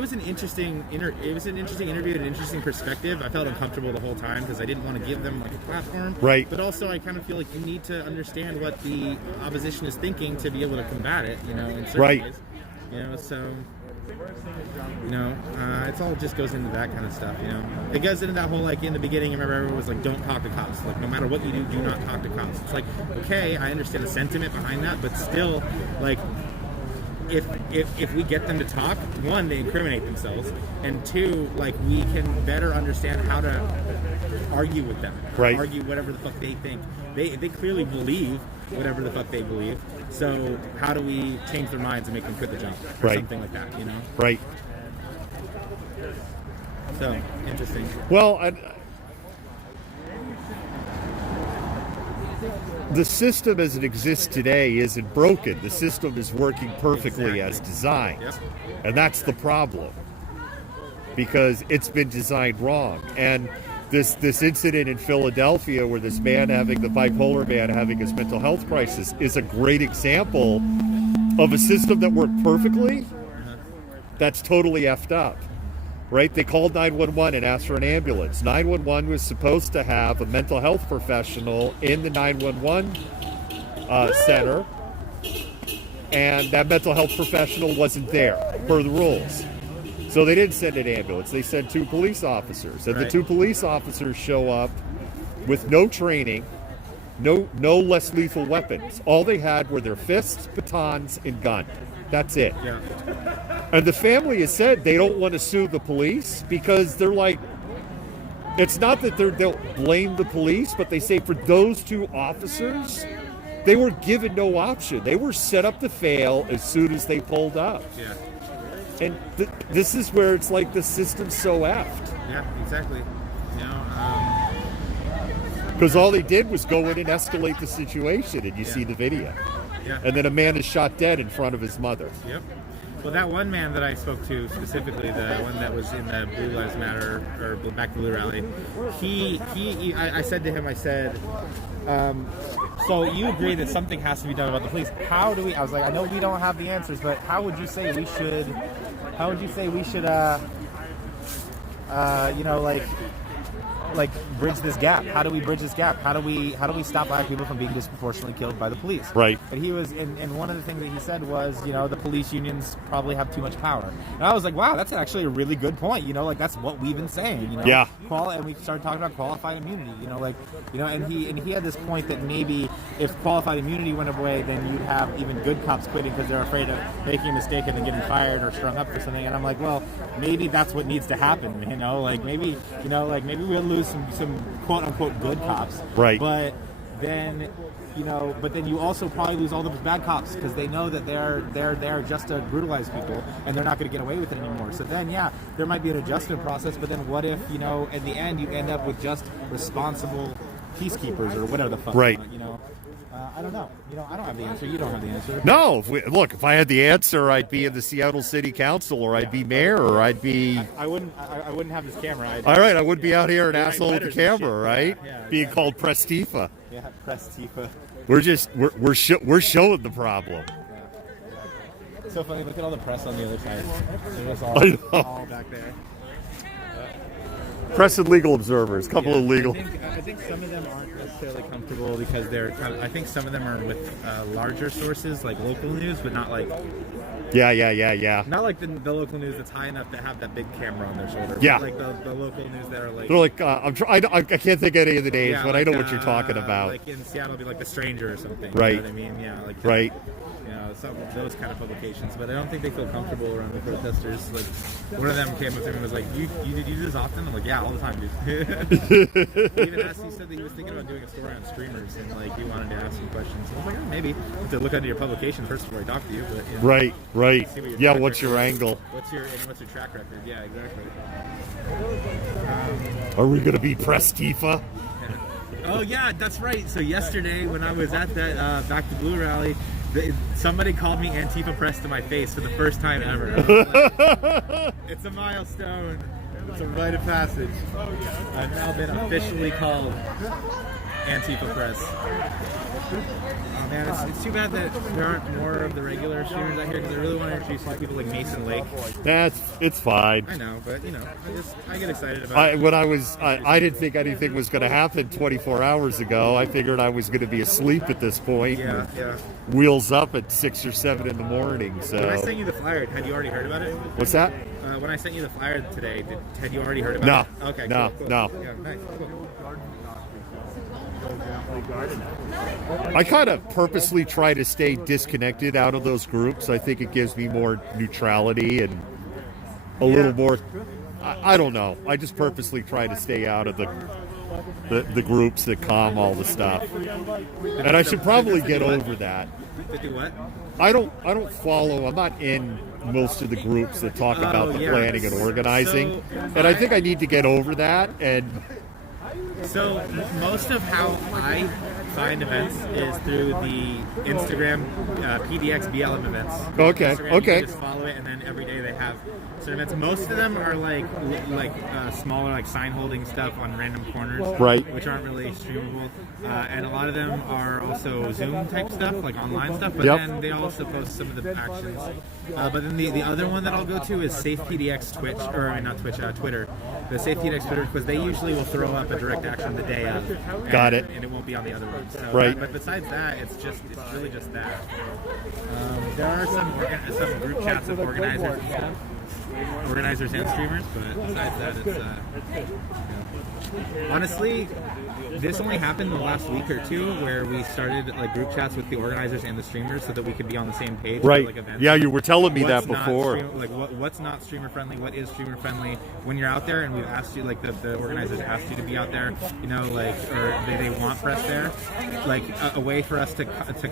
was an interesting interview, an interesting perspective. I felt uncomfortable the whole time because I didn't want to give them like a platform, right? But also, I kind of feel like you need to understand what the opposition is thinking to be able to combat it, in certain ways, so. It's all just goes into that kind of stuff, It goes into that whole, like, in the beginning, I remember everyone was like, don't talk to cops. Like, no matter what you do, do not talk to cops. It's like, okay, I understand the sentiment behind that, but still, like, if we get them to talk, one, they incriminate themselves, and two, like, we can better understand how to argue with them. Right. Argue whatever the fuck they think. They clearly believe whatever the fuck they believe. So how do we change their minds and make them quit the job? Or Right. something like that, Right. So, interesting. Well, the system as it exists today isn't broken. The system is working perfectly as designed. Yep. And that's the problem. Because it's been designed wrong. And this incident in Philadelphia where this man the bipolar man having his mental health crisis is a great example of a system that worked perfectly that's totally effed up. Right? They called 911 and asked for an ambulance. 911 was supposed to have a mental health professional in the 911 center, and that mental health professional wasn't there per the rules. So they didn't send an ambulance. They sent 2 police officers. And Right. the 2 police officers show up with no training, no less lethal weapons. All they had were their fists, batons, and gun. That's it. Yeah. And the family has said they don't want to sue the police because they're like, it's not that they'll blame the police, but they say for those 2 officers, they were given no option. They were set up to fail as soon as they pulled up. Yeah. And this is where it's like the system's so effed. Yeah, exactly. Because all they did was go in and escalate the situation, and you see the video. Yeah. And then a man is shot dead in front of his mother. Yep. Well, that one man that I spoke to specifically, the one that was in the Blue Lives Matter or Back to Blue rally, I said to him, so you agree that something has to be done about the police. How do we? I was like, I know we don't have the answers, but how would you say we should? How would you say we should? Like bridge this gap? How do we bridge this gap? How do we stop black people from being disproportionately killed by the police? Right. And he was, and one of the things that he said was, the police unions probably have too much power. And I was like, wow, that's actually a really good point. Like that's what we've been saying. Yeah. And we started talking about qualified immunity. And he had this point that maybe if qualified immunity went away, then you'd have even good cops quitting because they're afraid of making a mistake and then getting fired or strung up for something. And I'm like, well, maybe that's what needs to happen. Maybe we'll lose some quote unquote good cops. Right. But then, you know, but then you also probably lose all those bad cops because they know that they're there just to brutalize people and they're not going to get away with it anymore. So then, yeah, there might be an adjustment process, but then what if, you know, in the end you end up with just responsible peacekeepers or whatever the fuck, Right. you know? I don't know. You know, I don't have the answer. You don't have the answer. No, if I had the answer, I'd be in the Seattle City Council, or I'd be mayor, or I'd be. I wouldn't have this camera. All right, I wouldn't be out here an asshole with the letters and camera, shit. right? Yeah, Being called Press Tifa. Yeah, press Tifa. We're showing the problem. So funny. Look at all the press on the other side. They're just I know. all back there. Press and legal observers, couple of legal. I think some of them aren't necessarily comfortable because they're kind of, I think some of them are with larger sources like local news, but not like Yeah. not like the local news that's high enough to have that big camera on their shoulder. Yeah. But like the local news that are like They're like, I can't think of any of the names, yeah, but like, I know what you're talking about. Like in Seattle, it'd be like The Stranger or something. Right. You know what I mean? Yeah. Like Right. You know, some of those kind of publications, but I don't think they feel comfortable around the protesters. Like one of them came up to me and was like, "You do this often?" I'm like, "Yeah, all the time, dude." He even asked. He said that he was thinking about doing a story on streamers and like he wanted to ask some questions. I was like, oh, maybe you have to look under your publication first before I talk to you. But you know, Right. see what your Yeah, track what's your record is. angle? What's your track record? Yeah, exactly. Are we gonna be Press Tifa? Oh yeah, that's right. So yesterday when I was at that Back to Blue rally, somebody called me Antifa Press to my face for the first time ever. It's a milestone. It's a rite of passage. I've now been officially called Antifa Press. Oh man, it's too bad that there aren't more of the regular streamers out here because I really want to introduce you to people like Mason Lake. It's fine. I know, but you know, I get excited about it. I didn't think anything was going to happen 24 hours ago. I figured I was going to be asleep at this point. Yeah. Wheels up at 6 or 7 in the morning. So When I sent you the flyer, had you already heard about it? what's that? When I sent you the flyer today, had you already heard about it? Okay, No. cool. Yeah, nice. Cool. I kind of purposely try to stay disconnected out of those groups. I think it gives me more neutrality and a little more. I don't know. I just purposely try to stay out of the groups that calm all the stuff. And I should probably get over that. To do what? I don't follow. I'm not in most of the groups that talk about the planning and organizing, and I think I need to get over that. And so most of how I find events is through the Instagram PDX BLM events. Okay, Instagram, okay. You can just follow it, and then every day they have certain events. Most of them are like smaller, like sign holding stuff on random corners, Right. Which aren't really streamable. And a lot of them are also Zoom type stuff, like online stuff. But Yep. then they also post some of the actions. But then the other one that I'll go to is Safe PDX Twitch, or I mean not Twitch, Twitter. The Safe PDX Twitter, because they usually will throw up a direct action the day of. Got it. And it won't be on the other one. So, Right. But besides that, it's really just that. There are some group chats of organizers and stuff. Organizers and streamers, but besides that, it's honestly, this only happened in the last week or two where we started like group chats with the organizers and the streamers so that we could be on the same page. right, For, like, events. yeah, you were telling me What's that not before. what's not streamer friendly? What is streamer friendly? When you're out there, and we've asked you, like the organizers asked you to be out there, you know, like, or they want press there, like a way for us to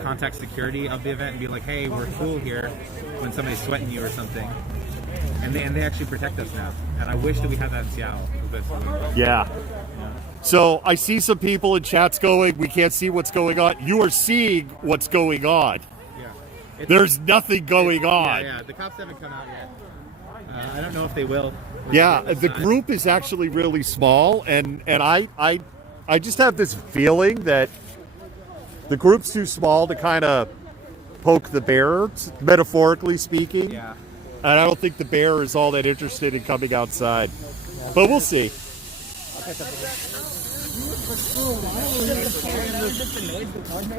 contact security of the event and be like, hey, we're cool here when somebody's sweating you or something. And they actually protect us now. And I wish that we had that in Seattle. Yeah. So I see some people in chats going, we can't see what's going on. You are seeing what's going on. Yeah. There's nothing going on. Yeah. The cops haven't come out yet. I don't know if they will. Yeah, the group is actually really small, and I just have this feeling that the group's too small to kind of poke the bear, metaphorically speaking. Yeah. And I don't think the bear is all that interested in coming outside. But we'll see.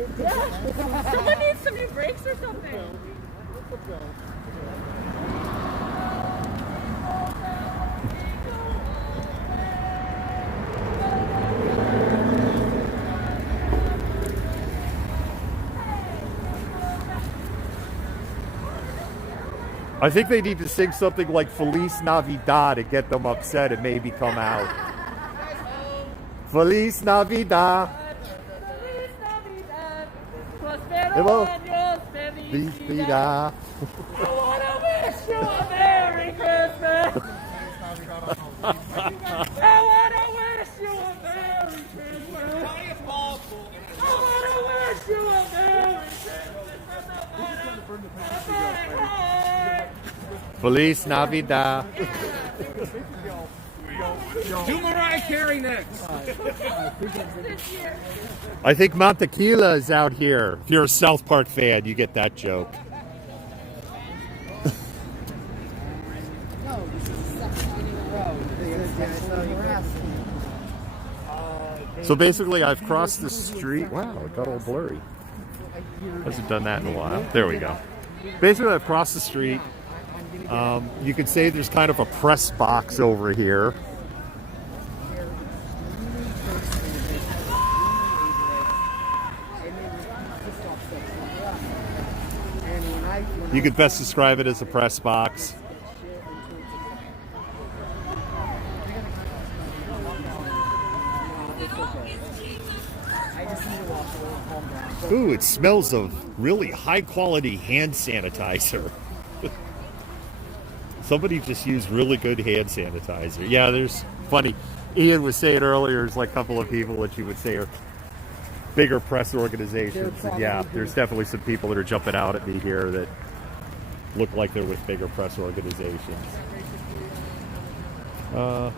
Someone needs some new brakes or something. I think they need to sing something like Feliz Navidad to get them upset and maybe come out. Feliz Navidad. Hello. años de mi vida. Vida. I wanna wish you a Merry Christmas. I wanna wish you a Merry Christmas. I wanna wish you a Merry Christmas from the bottom of my heart. Feliz Navidad. Do Mariah Carey next. I think Montequila is out here. If you're a South Park fan, you get that joke. So basically, I've crossed the street. Wow, it got all blurry. Hasn't done that in a while. There we go. Basically, I've crossed the street. You could say there's kind of a press box over here. You could best describe it as a press box. Ooh, it smells of really high quality hand sanitizer. Somebody just used really good hand sanitizer. Yeah, there's funny. Ian was saying earlier, there's like a couple of people that you would say are bigger press organizations. And yeah, there's definitely some people that are jumping out at me here that look like they're with bigger press organizations. Wow.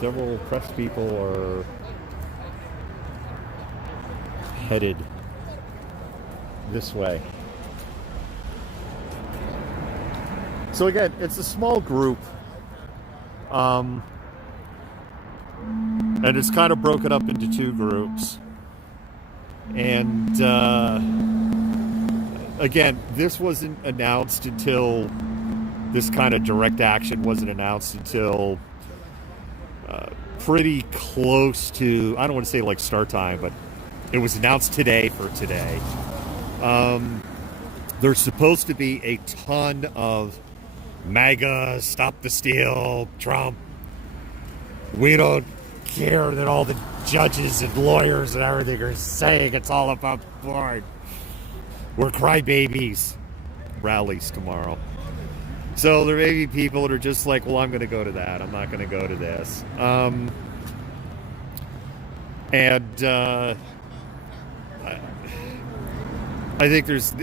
Several press people are headed this way. So again, it's a small group. And it's kind of broken up into two groups. And again, this wasn't announced until this kind of direct action wasn't announced until pretty close to, I don't want to say like start time, but it was announced today for today. There's supposed to be a ton of MAGA, stop the steal, Trump. We don't care that all the judges and lawyers and everything are saying it's all about the board. We're crybabies. Rallies tomorrow. So there may be people that are just like, well, I'm going to go to that. I'm not going to go to this. I think there's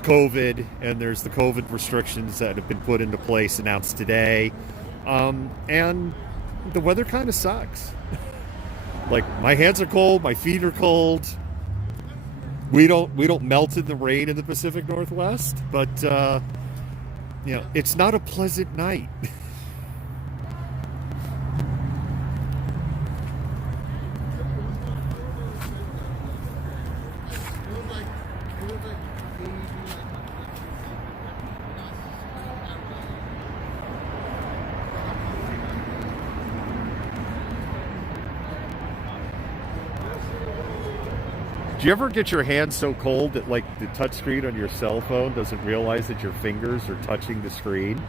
COVID, and there's the COVID restrictions that have been put into place, announced today. And the weather kind of sucks. Like, my hands are cold, my feet are cold. We don't melt in the rain in the Pacific Northwest, but it's not a pleasant night. Do you ever get your hands so cold that, like, the touchscreen on your cell phone doesn't realize that your fingers are touching the screen?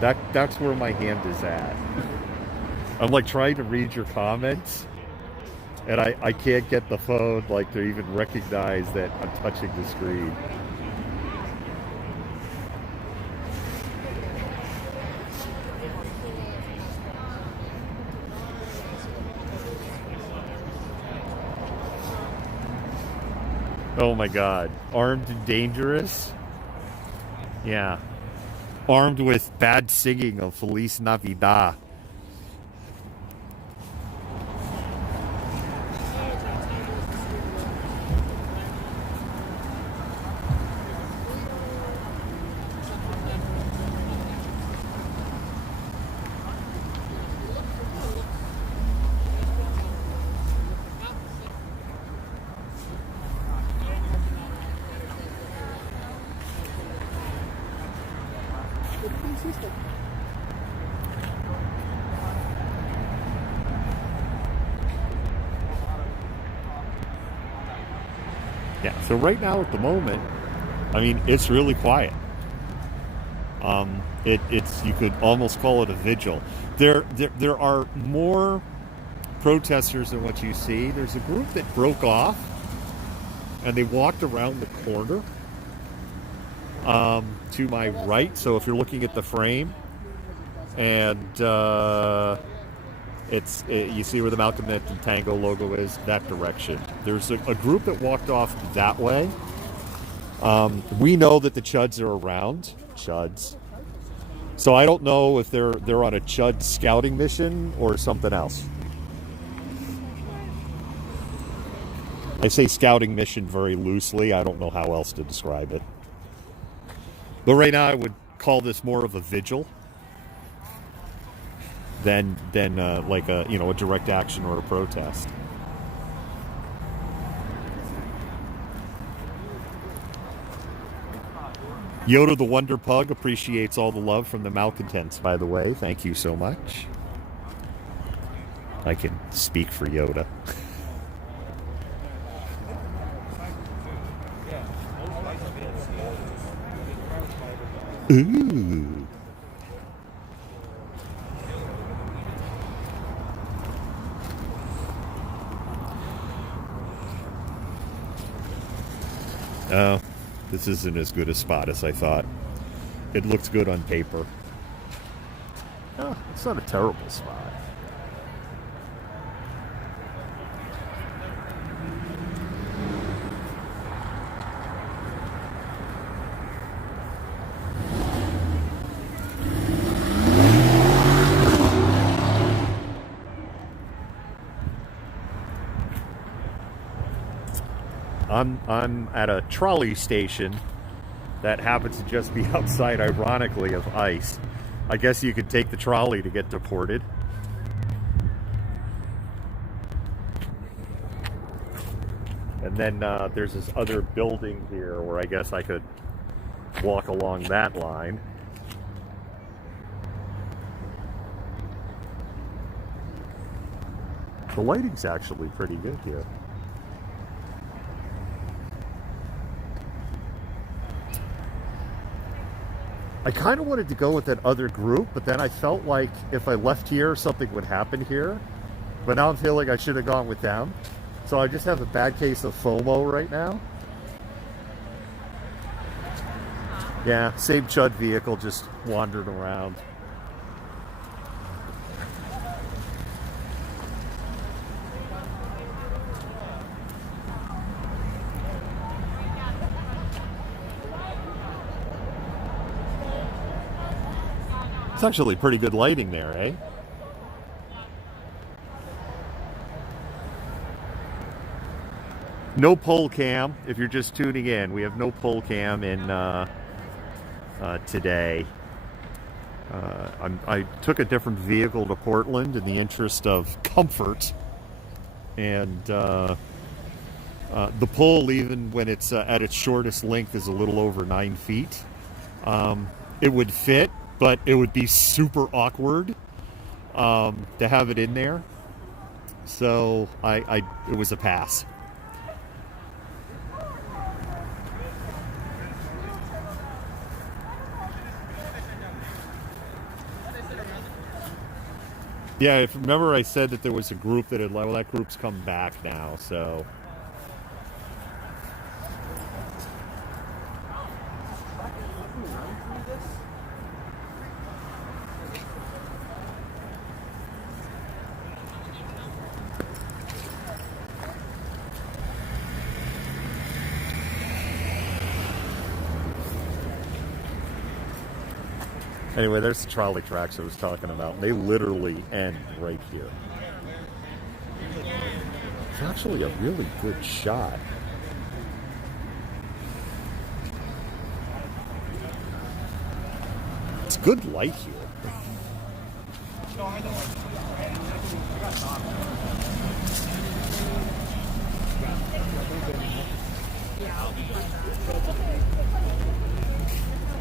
That's where my hand is at. I'm like trying to read your comments, and I can't get the phone like to even recognize that I'm touching the screen. Oh my God. Armed and dangerous? Yeah. Armed with bad singing of Feliz Navidad. Yeah, so right now at the moment, I mean, it's really quiet. It's you could almost call it a vigil. There are more protesters than what you see. There's a group that broke off and they walked around the corner to my right. So if you're looking at the frame, and you see where the MALCONTENTMENT and TANGO logo is, that direction. There's a group that walked off that way. We know that the Chuds are around. Chuds. So I don't know if they're on a Chud scouting mission or something else. I say scouting mission very loosely. I don't know how else to describe it. But right now I would call this more of a vigil than like a direct action or a protest. Yoda the Wonder Pug appreciates all the love from the malcontents, by the way. Thank you so much. I can speak for Yoda. Ooh. Oh, this isn't as good a spot as I thought. It looks good on paper. Oh, it's not a terrible spot. I'm at a trolley station that happens to just be outside, ironically, of ICE. I guess you could take the trolley to get deported. And then there's this other building here where I guess I could walk along that line. The lighting's actually pretty good here. I kind of wanted to go with that other group, but then I felt like if I left here, something would happen here. But now I'm feeling I should have gone with them. So I just have a bad case of FOMO right now. Yeah, same Chud vehicle just wandering around. It's actually pretty good lighting there, eh? No pole cam, if you're just tuning in. We have no pole cam in today. I took a different vehicle to Portland in the interest of comfort. And the pole, even when it's at its shortest length, is a little over 9 feet. It would fit, but it would be super awkward to have it in there. So it was a pass. Yeah, if remember I said that there was a group that had, well, that group's come back now, so. Anyway, there's the trolley tracks I was talking about. They literally end right here. It's actually a really good shot. It's good light here.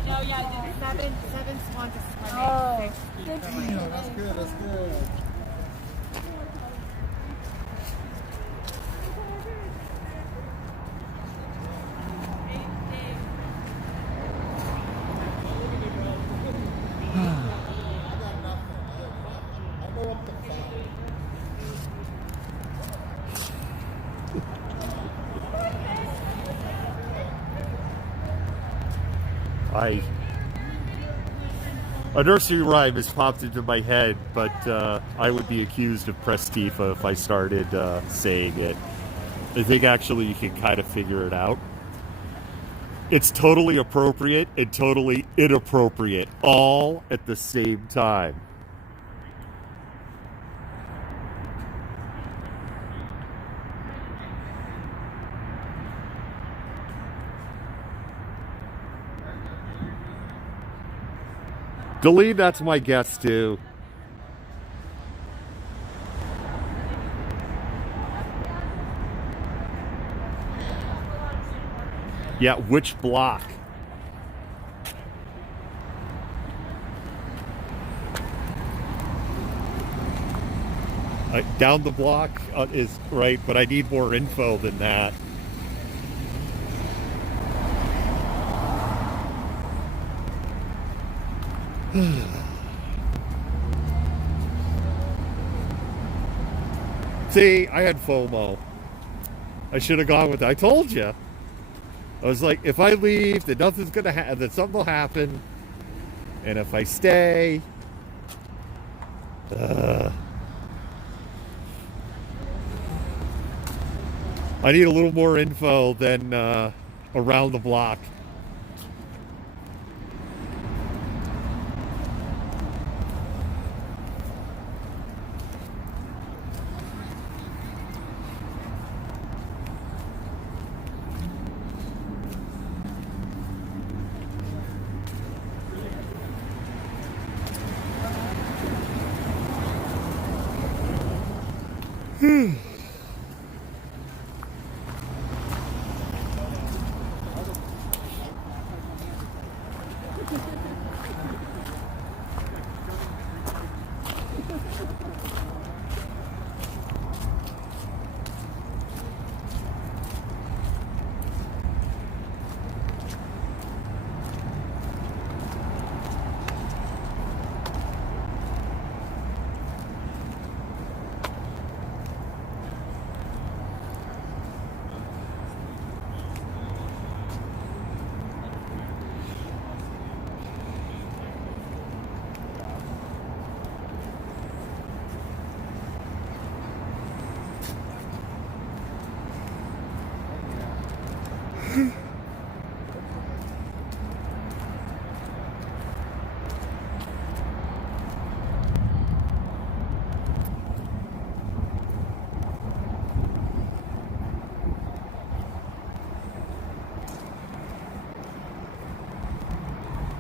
No, yeah, seven swans is funny. Oh, that's good, that's good. A nursery rhyme has popped into my head, but I would be accused of Prestifa if I started saying it. I think actually you can kind of figure it out. It's totally appropriate and totally inappropriate, all at the same time. Delete, that's my guess too. Yeah, which block? Down the block is right, but I need more info than that. See, I had FOMO. I should have gone with it. I told you. I was like, if I leave, then nothing's gonna happen. Then something will happen. And if I stay, I need a little more info than around the block.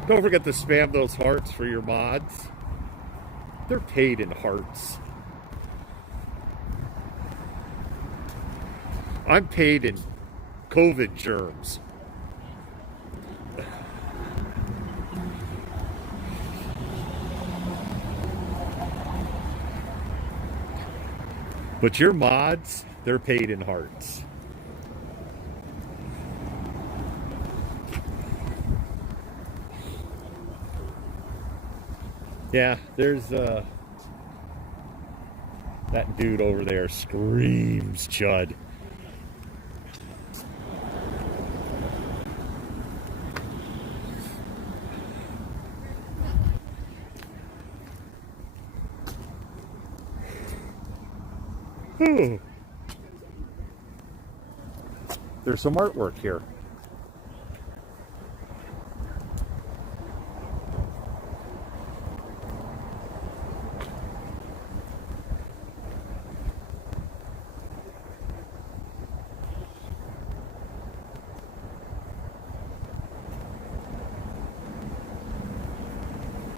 Don't forget to spam those hearts for your mods. They're paid in hearts. I'm paid in COVID germs. But your mods, they're paid in hearts. Yeah, there's that dude over there screams Chud. There's some artwork here.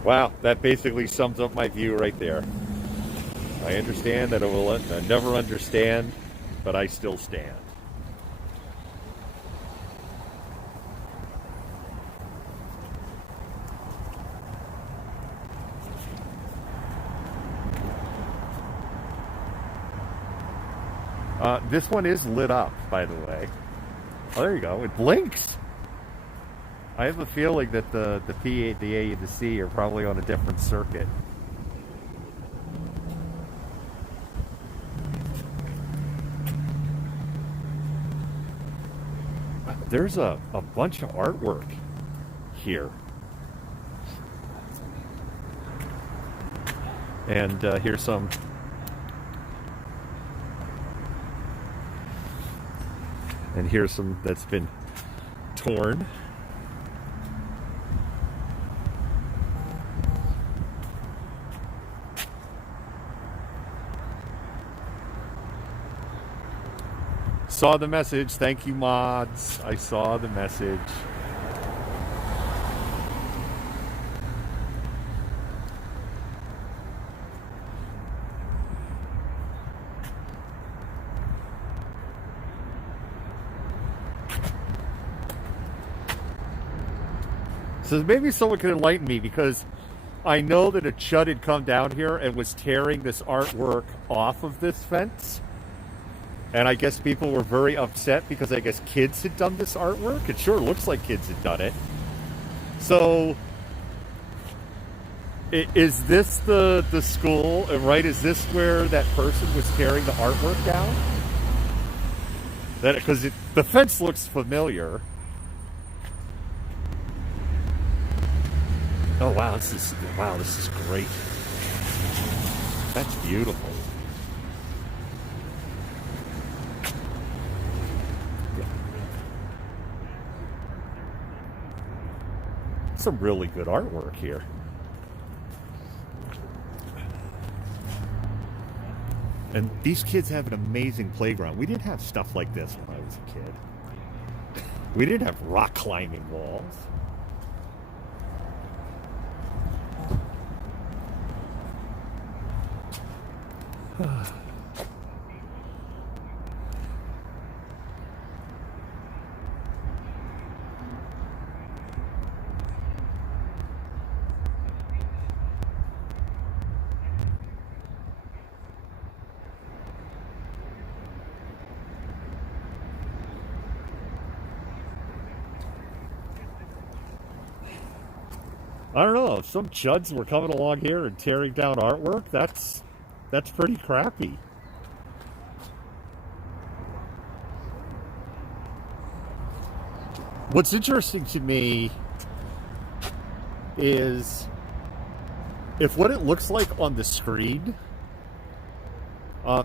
Wow, that basically sums up my view right there. I understand that I will never understand, but I still stand. This one is lit up, by the way. Oh, there you go. It blinks. I have a feeling that the P, the A, and the C are probably on a different circuit. There's a bunch of artwork here. And here's some. And here's some that's been torn. Saw the message. Thank you, mods. I saw the message. So maybe someone can enlighten me, because I know that a chud had come down here and was tearing this artwork off of this fence. And I guess people were very upset because I guess kids had done this artwork. It sure looks like kids had done it. So, is this the school, right? Is this where that person was tearing the artwork down? Because the fence looks familiar. Oh wow, this is great. That's beautiful. Some really good artwork here. And these kids have an amazing playground. We didn't have stuff like this when I was a kid. We didn't have rock climbing walls. I don't know, if some chuds were coming along here and tearing down artwork, that's pretty crappy. What's interesting to me is if what it looks like on the screen,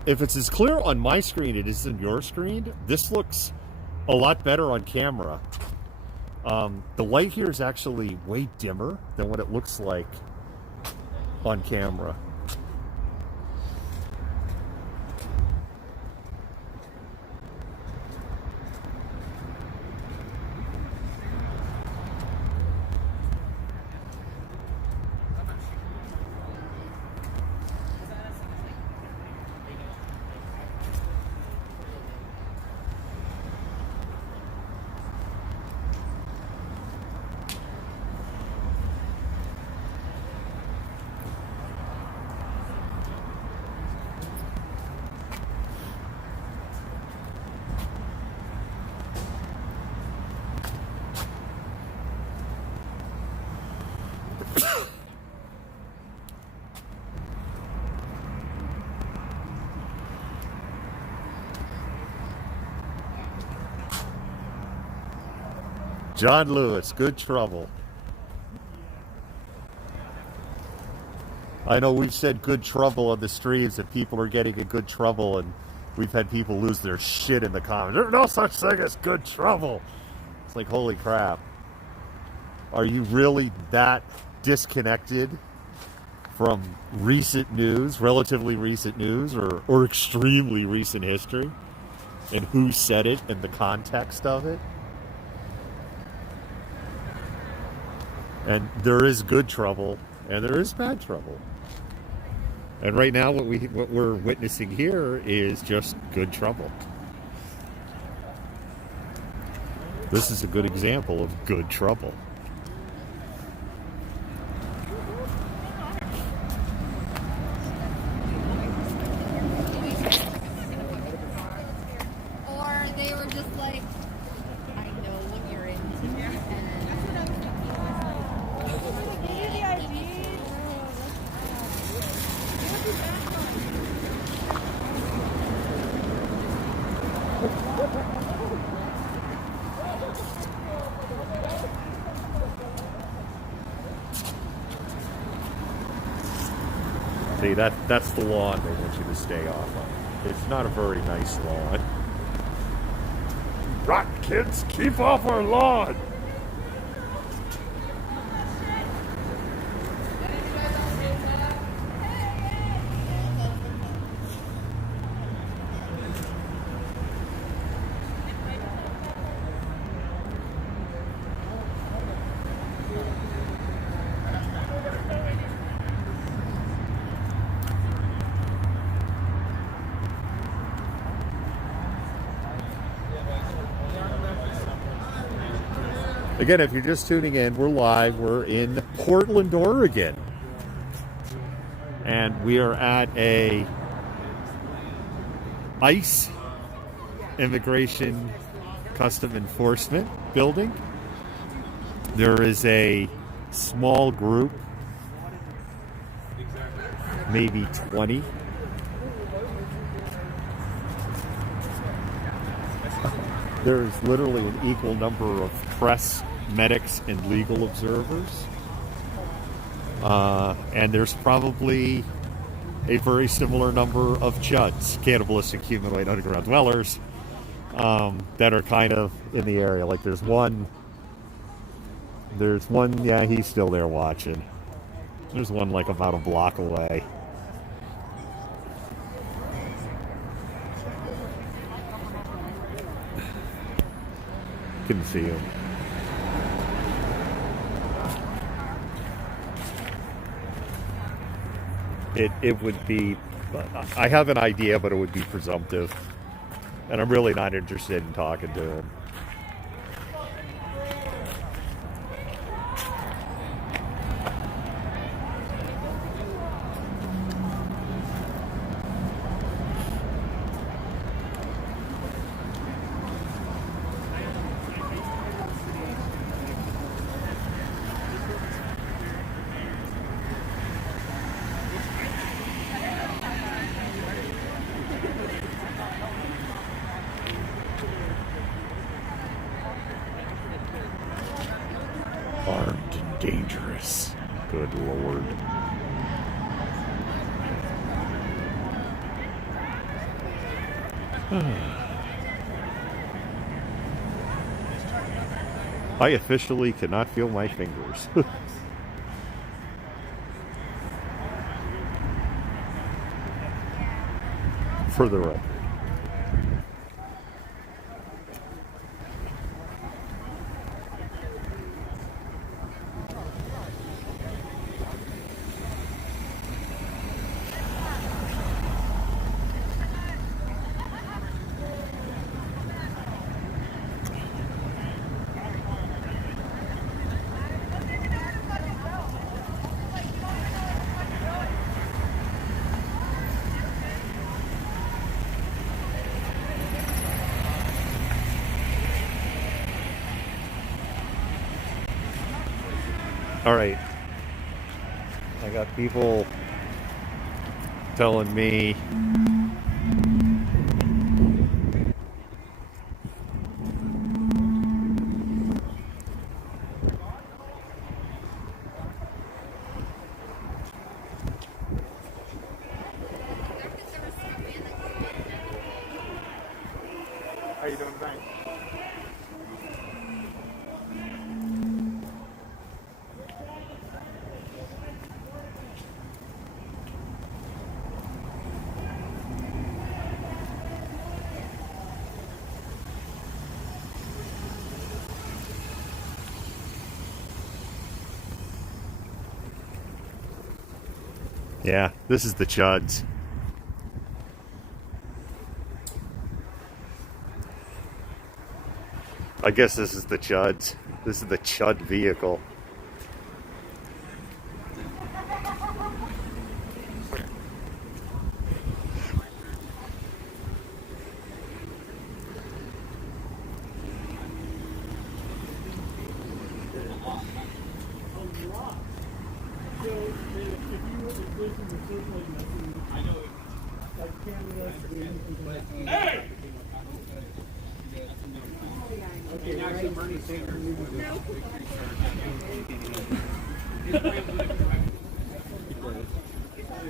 if it's as clear on my screen as it is on your screen, this looks a lot better on camera. The light here is actually way dimmer than what it looks like on camera. John Lewis, good trouble. I know we've said good trouble on the streams, that people are getting in good trouble, and we've had people lose their shit in the comments. There's no such thing as good trouble. It's like, holy crap. Are you really that disconnected from recent news, relatively recent news, or extremely recent history, and who said it and the context of it? And there is good trouble, and there is bad trouble. And right now, what we're witnessing here is just good trouble. This is a good example of good trouble. Or they were just like, I know what you're into. See, that's the lawn they want you to stay off of. It's not a very nice lawn. Right, kids, keep off our lawn. Again, if you're just tuning in, we're live. We're in Portland, Oregon. And we are at a ICE Immigration Custom Enforcement building. There is a small group, maybe 20. There's literally an equal number of press, medics, and legal observers. And there's probably a very similar number of CHUDs, cannibalistic humanoid underground dwellers, that are kind of in the area. Like there's one, yeah, he's still there watching. There's one like about a block away. Couldn't see him. It would be, I have an idea, but it would be presumptive. And I'm really not interested in talking to him. Armed and dangerous. Good Lord. I officially cannot feel my fingers. For the record. All right, I got people telling me How you doing tonight? yeah, this is the Chuds. I guess this is the Chuds. This is the Chud vehicle.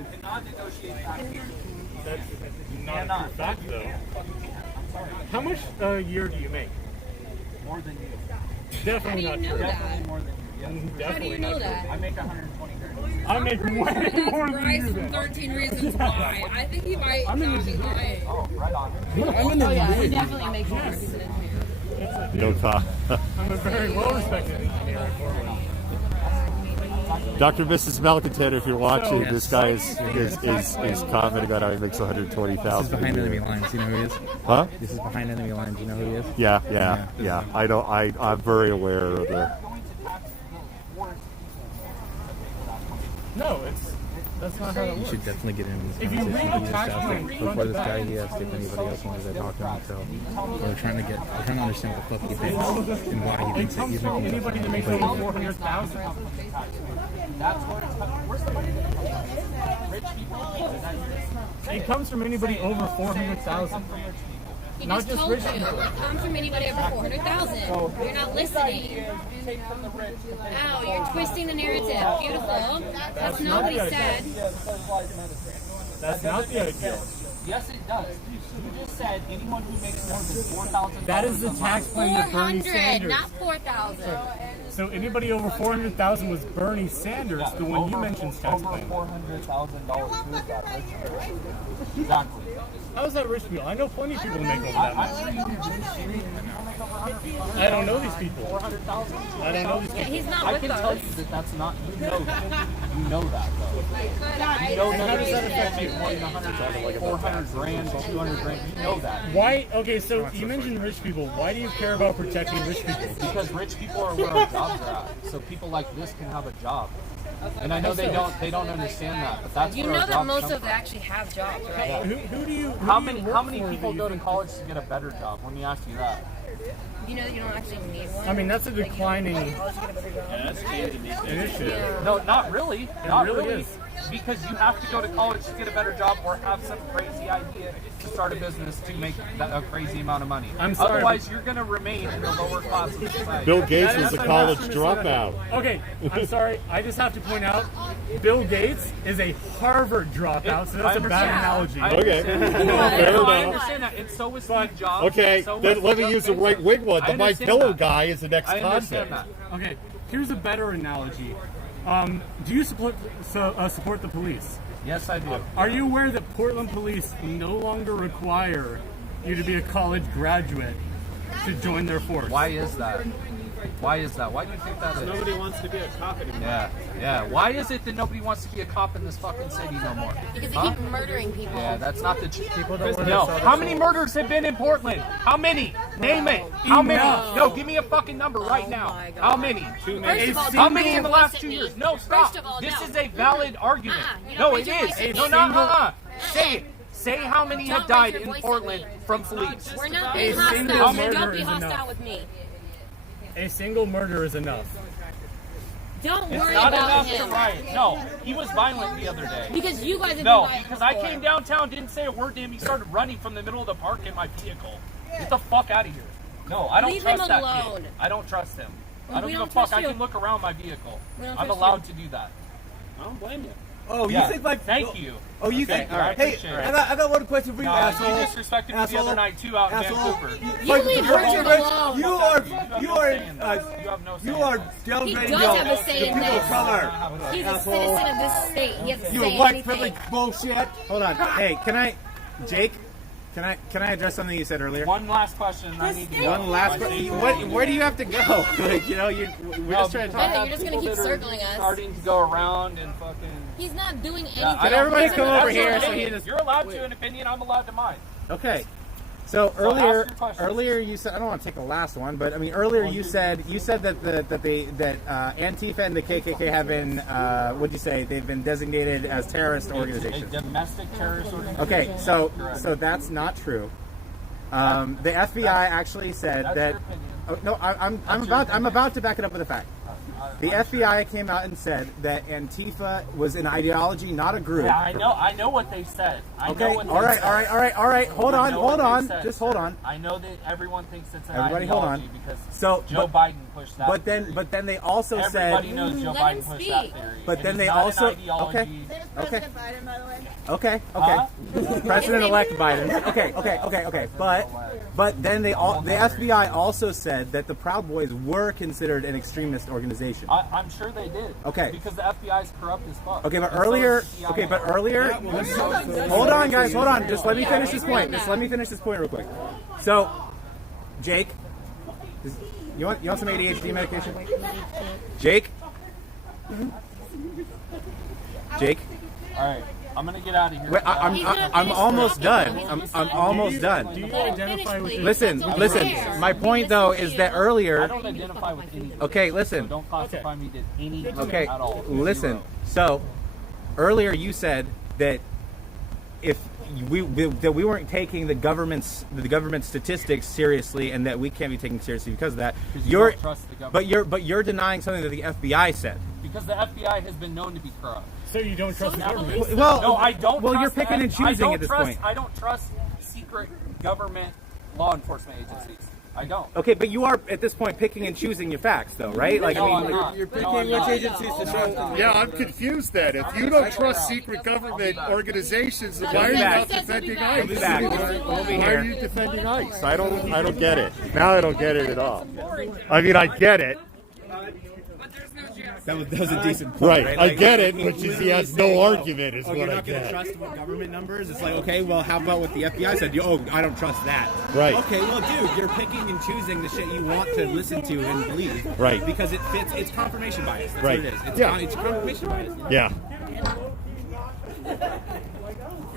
cannot negotiate taxes. That's not a true fact, though. How much a year do you make? More than you. Definitely not true. Definitely more than you. Yes. How do you Definitely know not true. that? I make 120 grand. I make way more than Bryce you from then. 13 Reasons Why. I think he might not be lying. Oh, right on. Oh yeah, he definitely makes more as an engineer. No talk. I'm a very well-respected engineer at Portland. Dr. Mrs. Malcontent, if you're watching, Yes. this guy is commenting about how he makes This is $120,000. behind enemy lines. You know who he is? Huh? This is behind enemy lines. You know who he is? Yeah. I'm very aware of the. No, that's not how it You works. should definitely get into this If you read conversation. the He tax just asked plan, before this guy, he asked if anybody else wanted to talk to him. So we're trying to understand what the fuck he thinks and why he It thinks that comes he's from making anybody that makes stuff. over 400,000. It comes from anybody over 400,000. He Not just just told rich you. people. It comes from anybody over 400,000. You're not listening. Ow, you're twisting the narrative. Beautiful. That's not what he said. That's not the idea. Yes, it does. You just said anyone who makes more than $4,000. That is the tax plan that Bernie 400, Sanders. not 4,000. So anybody over 400,000 was Bernie Sanders, the one you mentioned tax Over plan. $400,000. Who is that? Exactly. How is that rich people? I know plenty of people who make over that much. I don't know these people. I don't know these Yeah, people. he's not I with can tell us. you that that's not. You know that. You know that though. You know How that does that affect you? more than 100, 400 grand, 200 grand. You know that. Why? Okay, so you mentioned rich people. Why do you care about protecting rich people? Because rich people are where our jobs are at. So people like this can have a job. And I know they don't understand that, but that's You where know our that jobs most come of them from. actually have jobs, right? Who do you? How many people go to college to get a better job? Let me ask you that. You know that you don't actually need one. I mean, that's a declining College to get a better job. initiative. No, not really. Not really really. is. Because you have to go to college to get a better job or have some crazy idea to start a business to make a crazy amount of money. I'm sorry, Otherwise, you're going to remain in the lower class of society. Bill Gates That was is a college misunderstood. dropout. Okay, I'm sorry. I just have to point out, Bill Gates is a Harvard dropout, so that's a bad analogy. I Okay. understand. Fair No, I enough. understand that. And so was Steve Jobs. Okay, so then was let me Jeff use the Bezos. right wing one. I The Mike understand Pillow that. guy is the next I understand concept. that. Okay, here's a better analogy. Do you support the police? Yes, I do. Are you aware that Portland police no longer require you to be a college graduate to join their force? Why is that? Why is that? Why do you think that is? Nobody wants to be a cop anymore. Yeah. Why is it that nobody wants to be a cop in this fucking city no more? Because they Huh? keep murdering people. Yeah, that's not the people don't wanna No. sell How many murders have been in Portland? How many? Name it. How many? No, give me a fucking number right now. my God. How many? Too First many. of all, How don't many in the last 2 listen years? to me. No, stop. First of all, This no. is a valid argument. you No, don't it raise your is. voice at No, me. not Say it. Say how many Don't have died raise in your voice at Portland me. from police. We're not A being single hostile. murder Don't be is hostile enough. with me. A single murder is enough. Don't It's worry not about enough him. to riot. No, he was violent the other day. Because you guys have No, been violent because I before. came downtown, didn't say a word to him. He started running from the middle of the park in my vehicle. Get the fuck out of here. No, I don't Leave trust him that alone. kid. I don't trust him. Well, I don't we give don't a fuck. trust I you. can look around my vehicle. We don't I'm trust allowed you. to do that. I don't blame you. Oh, you Yeah. think like? Thank you. Oh, you Thank think? you. I Hey, appreciate it. I got one question for you, No, asshole. you disrespected me the Asshole. other night too out in Asshole. Vancouver. You leave You're Virgin rich. alone. You are You have no say in uh, this. You have no say you in are this. He downgrading does have a say the in people of this. color. He's a Asshole. citizen of this state. He has to You say white anything. privilege bullshit. Hold on. Hey, can I, Jake? Can I address something you said earlier? One last question. And I need to go. One last. Where do you have to go? Like, you know, we're just trying to talk. Yeah, you're just gonna keep People that are circling us. Starting to go around and fucking. He's not doing anything. I Can don't everybody think come that's over your here so opinion. he just- You're allowed to an opinion. I'm allowed to mine. Okay. So ask earlier, your question. you said I don't want to take the last one, but I mean earlier you said that Antifa and the KKK have been what'd you say? They've been designated as terrorist A organizations. domestic terrorist organization. Okay, so Correct. that's not true. The FBI actually said That's that. your opinion. Oh, no, I'm about to back it up with a fact. The FBI came out and said that Antifa was an ideology, not a group. Yeah, I know what they said. Okay, all right. Hold on. Just hold on. I know that everyone thinks it's an Everybody ideology hold on. because Joe Biden pushed that. But then they also Everybody said. knows Joe Biden pushed that theory. But And then they it's not also an ideology. okay. Biden, by the way. Okay. Huh? President-elect Biden. Okay. But then the FBI also said that the Proud Boys were considered an extremist organization. I'm sure they did. Okay. Because the FBI is corrupt as fuck. Okay, but And so earlier. is the CIA. Okay, but earlier. Hold on, guys. Hold on. Just let me finish this point. Real quick. So, Jake, you want some ADHD medication? Jake. All right. I'm gonna get out of here. Wait, I'm almost done. I'm almost done. Do you identify with Listen. My point though is that earlier. I don't identify with anything. Okay, So listen. don't classify me as anything Okay, at all. listen. So earlier you said that if we weren't taking the government statistics seriously, and that we can't be taken seriously because of that. You don't trust the government. But you're denying something that the FBI said. Because the FBI has been known to be corrupt. So you don't trust the government? Well, No, I don't. Well, trust you're picking and choosing at this point. I don't trust secret government law enforcement agencies. I don't. Okay, but you are at this point picking and choosing your facts, though, right? Like, No, I mean, I'm not. You're picking No, I'm which not. agencies to trust. Yeah, I'm confused then. If you don't trust secret government organizations, then why are you not defending ICE? We'll be back. We'll be Why here. are you defending ICE? I don't get it. Now I don't get it at all. I mean, I get it. that was a decent point, Right. right? I get it, which is he has no argument is Oh, what you're I not going to get. trust what government numbers? It's like, okay, well, how about what the FBI said? Oh, I don't trust that. Right. Okay, well, dude, you're picking and choosing the shit you want to listen to and believe. Right. Because it fits. It's confirmation bias. That's Right. what it is. It's confirmation bias. Yeah.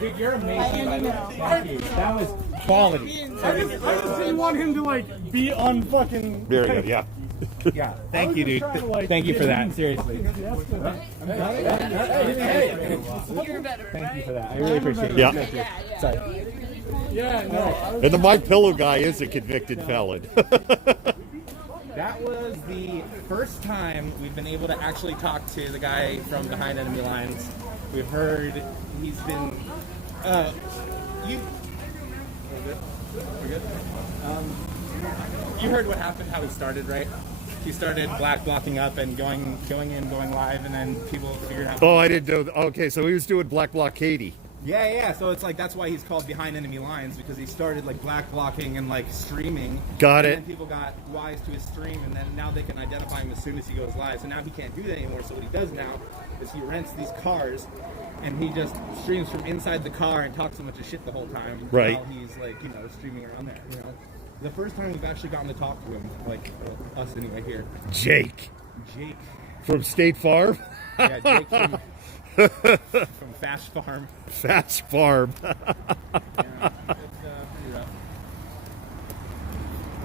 Dude, you're amazing. By the way. Thank you. That was quality. I just didn't want him to like be on fucking. Very good. Yeah. Yeah. Thank you, dude. Trying to, like, Thank you for that. get Seriously. You're better. Thank you for that. I really appreciate it. Yeah. Sorry. Yeah, no. And the My Pillow guy is a convicted felon. That was the first time we've been able to actually talk to the guy from behind enemy lines. We've heard he's been. We're good. You heard what happened, how he started, right? He started black blocking up and going live, and then people figured out. Oh, I didn't know. Okay, so he was doing Black Blockade. Yeah. So it's like that's why he's called behind enemy lines, because he started like black blocking and like streaming. Got and it. then people got wise to his stream, and then now they can identify him as soon as he goes live. So now he can't do that anymore. So what he does now is he rents these cars, and he just streams from inside the car and talks so much of shit the whole time. Right. While he's like, streaming around there. The first time we've actually gotten to talk to him, like us anyway here. Jake. Jake. From State Farm? Yeah, Jake from Fast Farm. Fast Farm. Yeah, it's pretty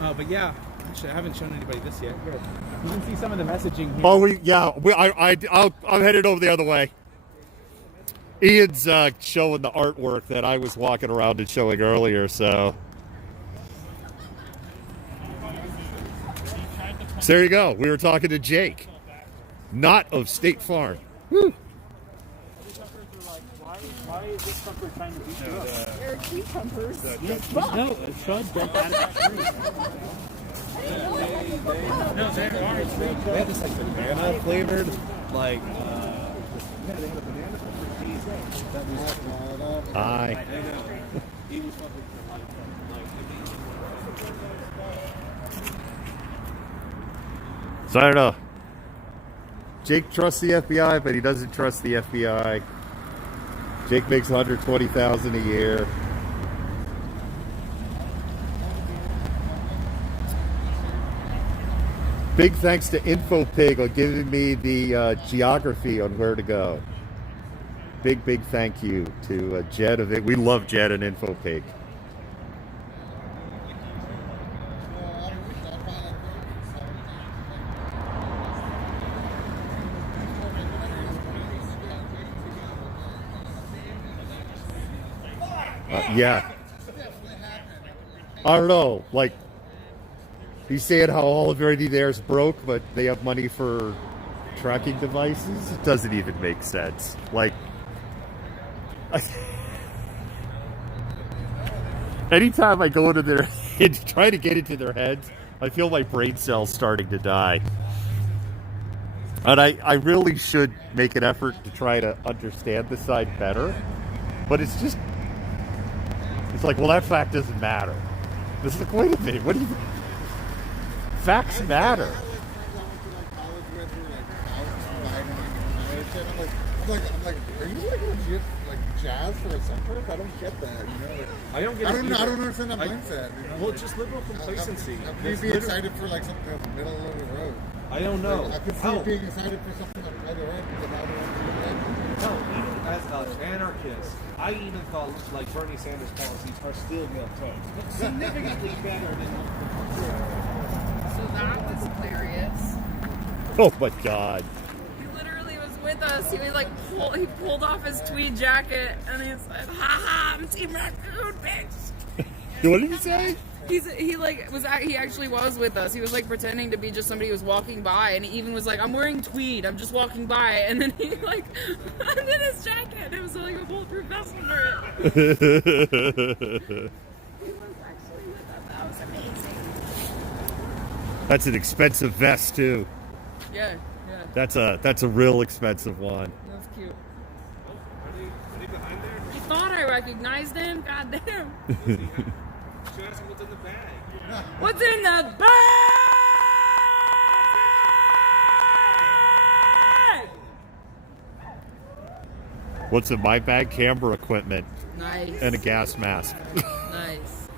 rough. But yeah, actually, I haven't shown anybody this yet. Here. You can see some of the messaging here. I'm headed over the other way. Ian's showing the artwork that I was walking around and showing earlier, so. So there you go. We were talking to Jake, not of State Farm. Woo. Why is this fucker trying to beat you up? They're cucumbers. No, Shud broke out of that tree. No, they are. They have this like banana flavored, like. Hi. So I don't know. Jake trusts the FBI, but he doesn't trust the FBI. Jake makes $120,000 a year. Big thanks to InfoPig on giving me the geography on where to go. Big thank you to Jed of it. We love Jed and InfoPig. Yeah. I don't know. Like, He's saying how already theirs broke, but they have money for tracking devices. It doesn't even make sense. Like, anytime I go into their heads, try to get into their heads, I feel my brain cells starting to die. And I really should make an effort to try to understand the side better. But it's just, it's like, well, that fact doesn't matter. It's like, wait a minute, what do you, facts matter. I'm like, are you like legit like jazz for a centrist? I don't get that. You know, like, I don't understand that mindset. You know? Well, it's just liberal complacency. You'd be excited for like something that's middle of the road. I don't know. Like, I could see you being excited for something that's right away because I don't want to do that. No, even as an anarchist, I even thought like Bernie Sanders' policies are still milquetoast, significantly better than. So that was hilarious. Oh my God. He literally was with us. He was like, he pulled off his tweed jacket and he said, "Ha ha, I'm Team Raccoon, bitch." What did he say? He actually was with us. He was like pretending to be just somebody who was walking by, and he even was like, "I'm wearing tweed. I'm just walking by," and then he like undid his jacket. It was like a bulletproof vest under it. He was actually with us. That was amazing. That's an expensive vest too. Yeah. That's a real expensive one. That's cute. Are they behind there? I thought I recognized him. God damn. Should ask him what's in the bag. What's in the bag? What's in my bag? Camera equipment. Nice. And a gas mask. Nice.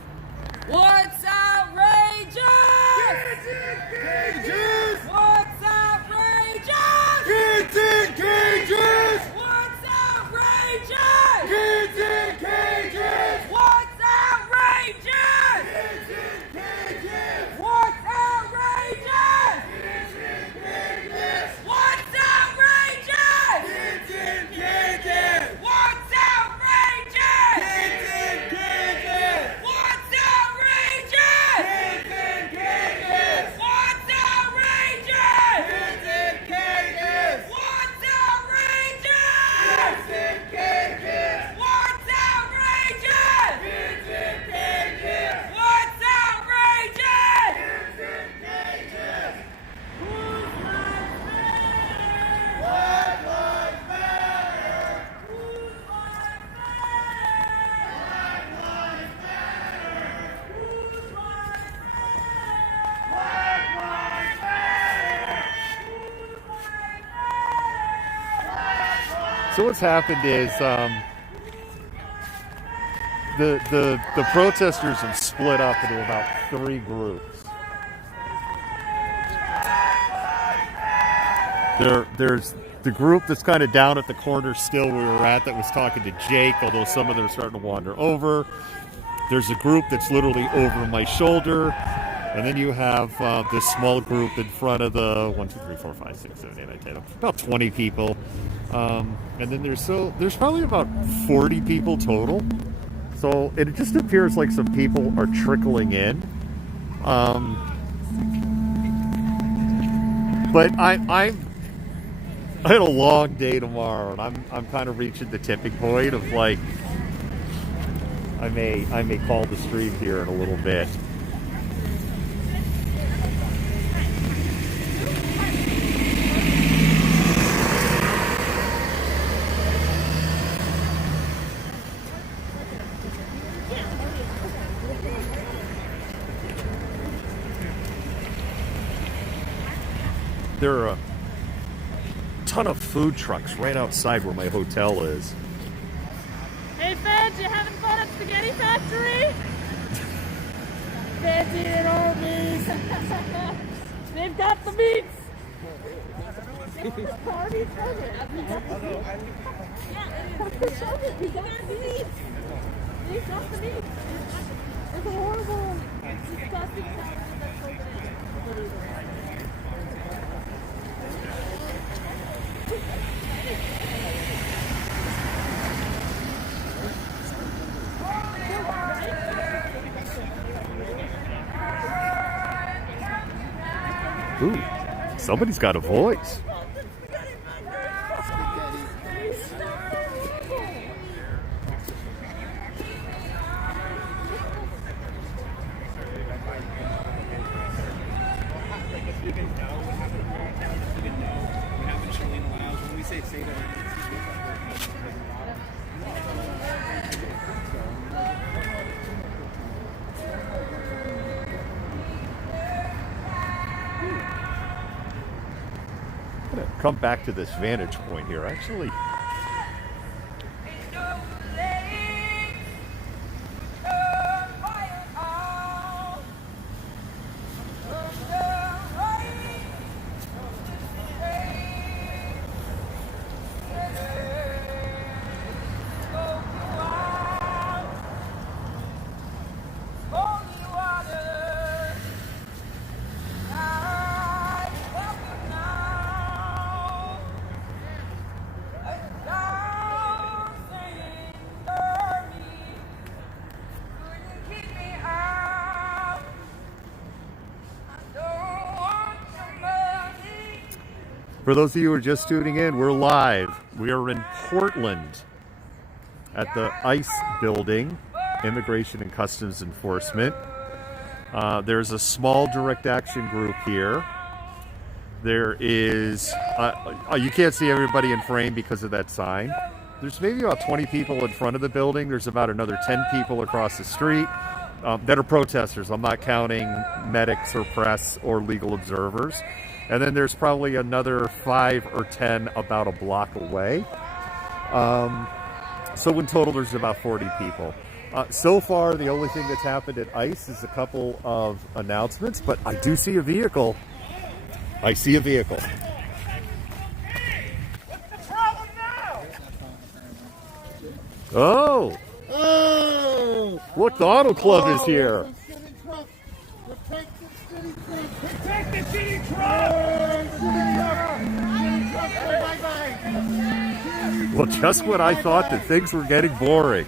What's outrageous? Kids in cages! What's outrageous? Kids in cages! What's outrageous? Kids in cages! What's outrageous? Kids in cages! What's outrageous? Kids in cages! What's outrageous? Kids in cages! What's outrageous? Kids in cages! What's outrageous? Kids in cages! What's outrageous? Kids in cages! What's outrageous? Kids in cages! What's outrageous? Kids in cages! What's outrageous? Kids in cages! Whose lives matter? Black lives matter! Whose lives matter? Black lives matter! Whose lives matter? Black lives matter! So what's happened is the protesters have split up into about 3 groups. There's the group that's kind of down at the corner still we were at that was talking to Jake, although some of them are starting to wander over. There's a group that's literally over my shoulder. And then you have this small group in front of the 1, 2, 3, 4, 5, 6, 7, 8, 9, 10, about 20 people. And then there's probably about 40 people total. So it just appears like some people are trickling in. But I had a long day tomorrow, and I'm kind of reaching the tipping point of like I may call the stream here in a little bit. There are a ton of food trucks right outside where my hotel is. Hey, Feds, you having fun at Spaghetti Factory? Feds eating all these. They've got the meats. Party, shove it. Shove it. We got the meats. They've got the meats. It's a horrible, disgusting sound that's so bad. Ooh, somebody's got a voice. I'm gonna come back to this vantage point here. Actually, for those of you who are just tuning in, we're live. We are in Portland at the ICE building, Immigration and Customs Enforcement. There's a small direct action group here. There is, you can't see everybody in frame because of that sign. There's maybe about 20 people in front of the building. There's about another 10 people across the street that are protesters. I'm not counting medics or press or legal observers. And then there's probably another 5 or 10 about a block away. So in total, there's about 40 people. So far, the only thing that's happened at ICE is a couple of announcements, but I do see a vehicle. I see a vehicle. Oh! Oh! Look, the auto club is here. Protect the city truck! Well, just when I thought that things were getting boring.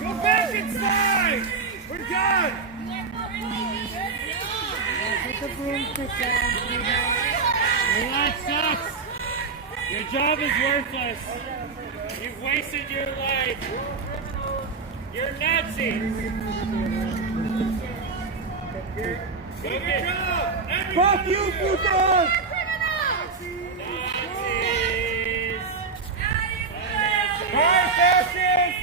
Go back inside! We're done! Relax, sucks. Your job is worthless. You've wasted your life. You're Nazis. Fuck you, putos! Nazis. Fire fascists!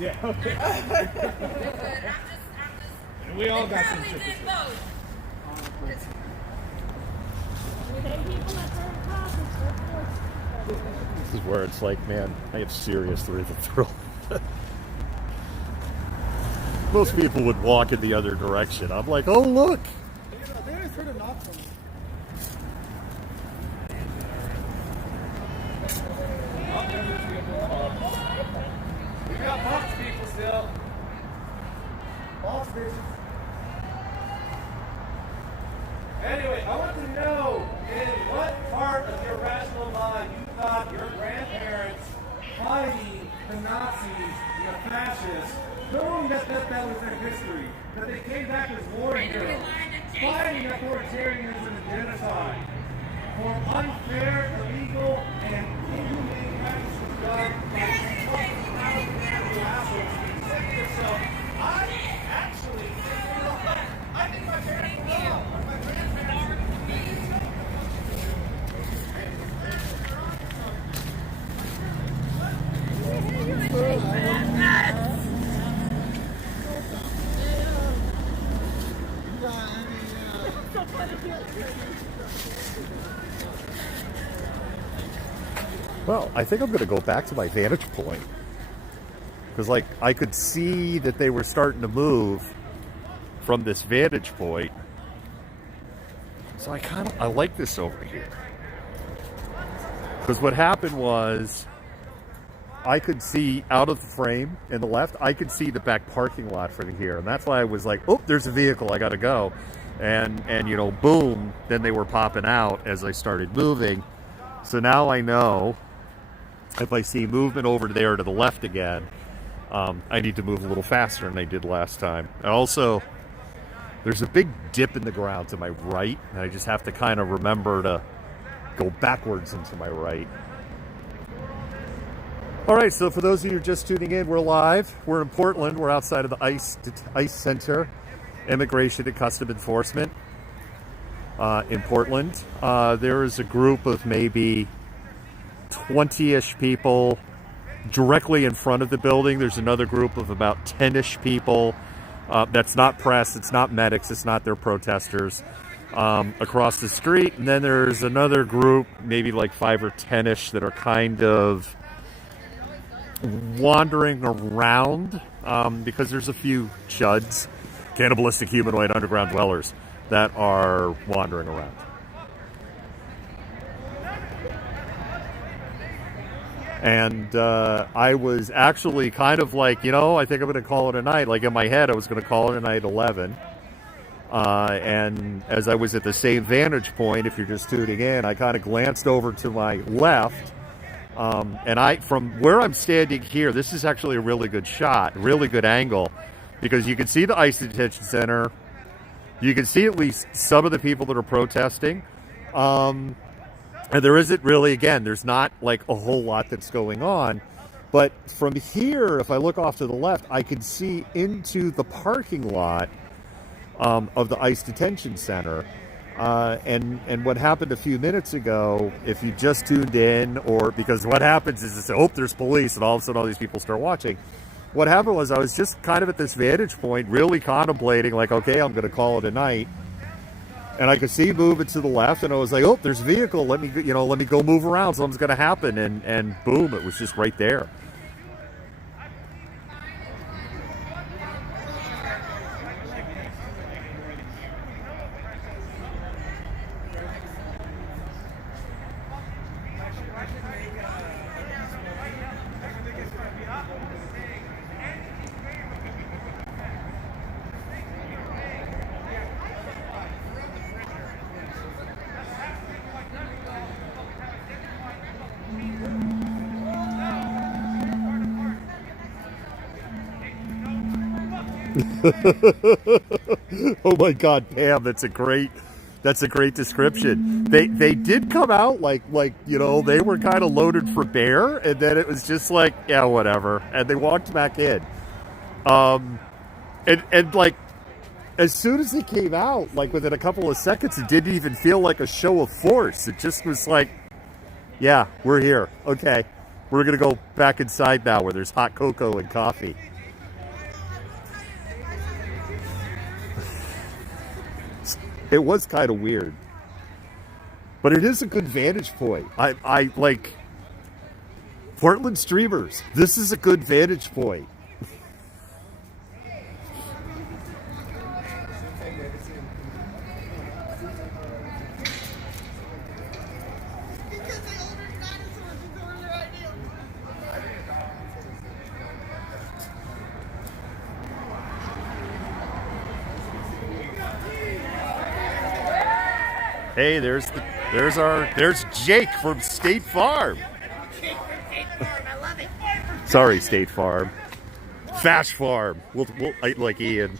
Yeah, okay. And we all got some shit to say. This is where it's like, man, I have serious rhythm thrill. Most people would walk in the other direction. I'm like, oh, look. We got box people still. Box bitches. Anyway, I want to know in what part of your rational mind you thought your grandparents Nazis and the fascists, knowing that was their history, that they came back as war heroes, fighting authoritarianism and genocide for unfair, illegal, and inhumane practices done by assholes. So I actually I think my parents know. My grandparents Well, I think I'm going to go back to my vantage point. Because, like, I could see that they were starting to move from this vantage point. So I like this over here. Because what happened was, I could see out of the frame in the left, I could see the back parking lot from here. And that's why I was like, oh, there's a vehicle, I got to go. And you know, boom, then they were popping out as I started moving. So now I know if I see movement over there to the left again, I need to move a little faster than I did last time. Also, there's a big dip in the ground to my right, and I just have to kind of remember to go backwards into my right. All right, so for those of you just tuning in, we're live. We're in Portland. We're outside of the ICE Center, Immigration and Custom Enforcement in Portland. There is a group of maybe 20-ish people directly in front of the building. There's another group of about 10-ish people. That's not press, it's not medics, it's not their protesters across the street. And then there's another group, maybe like 5 or 10-ish, that are kind of wandering around because there's a few chuds, cannibalistic humanoid underground dwellers, that are wandering around. And I was actually kind of like, you know, I think I'm going to call it a night. Like in my head, I was going to call it a night 11. And as I was at the same vantage point, if you're just tuning in, I kind of glanced over to my left. And from where I'm standing here, this is actually a really good shot, really good angle, because you can see the ICE detention center. You can see at least some of the people that are protesting. And there isn't really, again, there's not like a whole lot that's going on. But from here, if I look off to the left, I can see into the parking lot of the ICE detention center. And what happened a few minutes ago, if you just tuned in, or because what happens is it's, oh, there's police, and all of a sudden all these people start watching. What happened was I was just kind of at this vantage point, really contemplating, like, okay, I'm going to call it a night. And I could see moving to the left, and I was like, oh, there's a vehicle. Let me go move around. Something's going to happen. And boom, it was just right there. Oh my God, Pam, that's a great description. They did come out like you know, they were kind of loaded for bear, and then it was just like, yeah, whatever, and they walked back in. And like as soon as they came out, like within a couple of seconds, it didn't even feel like a show of force. It just was like, yeah, we're here. Okay, we're gonna go back inside now where there's hot cocoa and coffee. It was kind of weird, but it is a good vantage point. I like Portland streamers. This is a good vantage point. Hey, there's Jake from State Farm. Jake from State Farm, I love it. Sorry, State Farm. Fash Farm. We'll like Ian.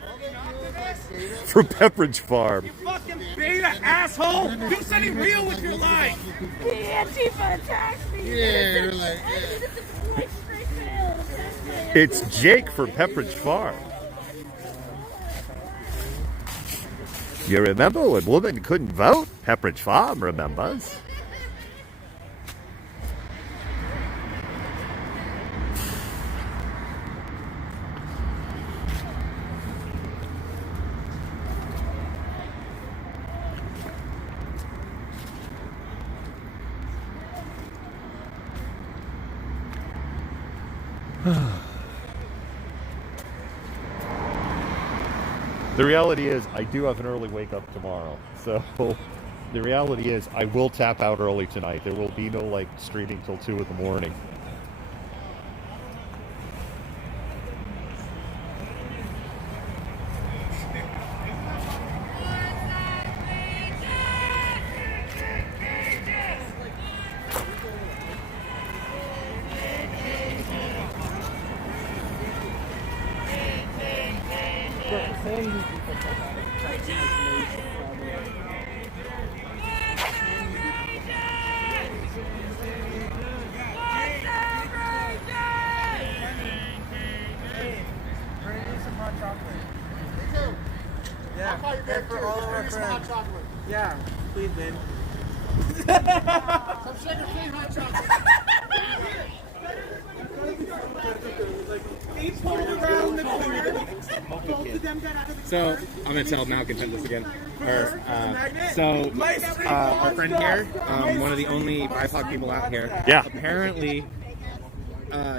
From Pepperidge Farm. Fucking beta asshole! Do something real with your life! The Antifa attacked me! Yeah, you're like, It's Jake from Pepperidge Farm. You remember when women couldn't vote? Pepperidge Farm remembers. The reality is, I do have an early wake up tomorrow. So, the reality is, I will tap out early tonight. There will be no, like, streaming till 2 in the morning. Yeah, for all of our friends. Yeah, please, man. Some sugar-free hot chocolate. He pulled around the corner. Both of them got out of the So I'm gonna tell Malcontent this again. Our friend here, one of the only BIPOC people out here. Yeah. Apparently,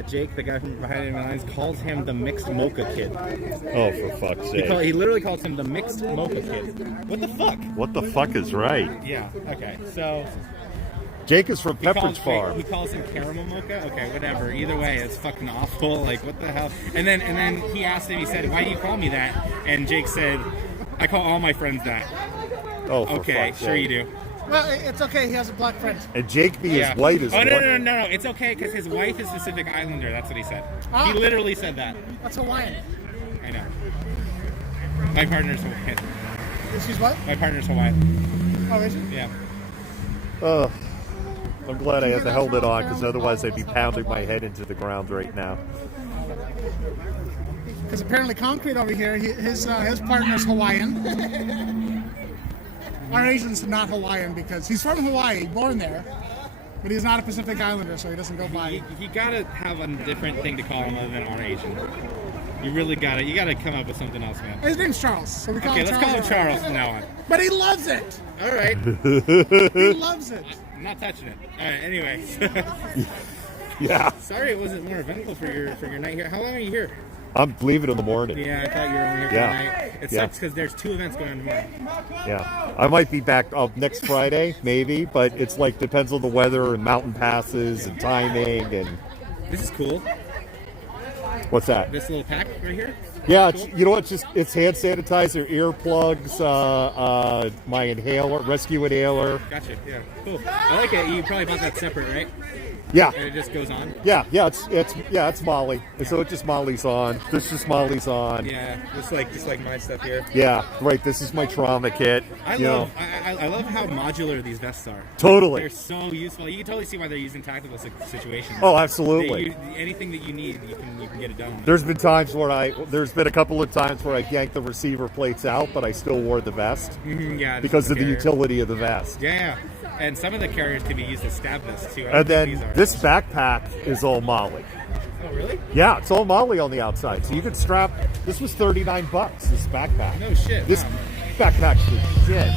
Jake, the guy from Behind Enemy Lines, calls him the mixed mocha kid. Oh, for fuck's sake. He literally calls him the mixed mocha kid. What the fuck? What the fuck is right? Yeah. Okay. So. Jake is from Pepperidge Farm. He calls him caramel mocha. Okay, whatever. Either way, it's fucking awful. Like, what the hell? And then he asked him. He said, "Why do you call me that?" And Jake said, "I call all my friends that." Oh, for okay, fuck's sure sake. you do. Well, it's okay. He has a black friend. And Jake be as white as Oh what? no! It's okay because his wife is Pacific Islander. That's what he said. Ah. He literally said that. That's Hawaiian. I know. My partner's Hawaiian. She's what? My partner's Hawaiian. Oh, is she? Yeah. Ugh. I'm glad I had the helmet on, because otherwise I'd be pounding my head into the ground right now. Because apparently Concrete over here, his partner's Hawaiian. Our agent's not Hawaiian because he's from Hawaii, born there, but he's not a Pacific Islander, so he doesn't go by. You gotta have a different thing to call him other than our Asian. You really gotta. You gotta come up with something else, man. His name's Charles, so we call him Charles. Okay, let's call him Charles from now on. But he loves it. All right. He loves it. I'm not touching it. All right. Anyway. Yeah. Sorry, it wasn't more eventful for your night here. How long are you here? I'm leaving in the morning. Yeah, I thought you were only here for the night. It sucks because there's 2 events going on tomorrow. Yeah. I might be back next Friday, maybe, but it's like depends on the weather and mountain passes and timing and. This is cool. What's that? This little pack right here. Yeah, you know what? It's hand sanitizer, earplugs, my inhaler, rescue inhaler. Gotcha. Yeah. Cool. I like it. You probably bought that separate, right? Yeah. And it just goes on. Yeah. It's Molly. And so it just Molly's on. This just Molly's on. Yeah. Just like my stuff here. Yeah. Right. This is my trauma kit. I love how modular these vests are. Totally. They're so useful. You can totally see why they're used in tactical situations. Oh, absolutely. Anything that you need, you can get it done. There's been a couple of times where I yanked the receiver plates out, but I still wore the vest. Yeah. Because of the utility of the vest. Yeah. And some of the carriers can be used as stab vests too. And then this backpack is all Molly. Oh, really? Yeah, it's all Molly on the outside. So you could strap. This was $39. This backpack. No shit. This wow. backpack's legit.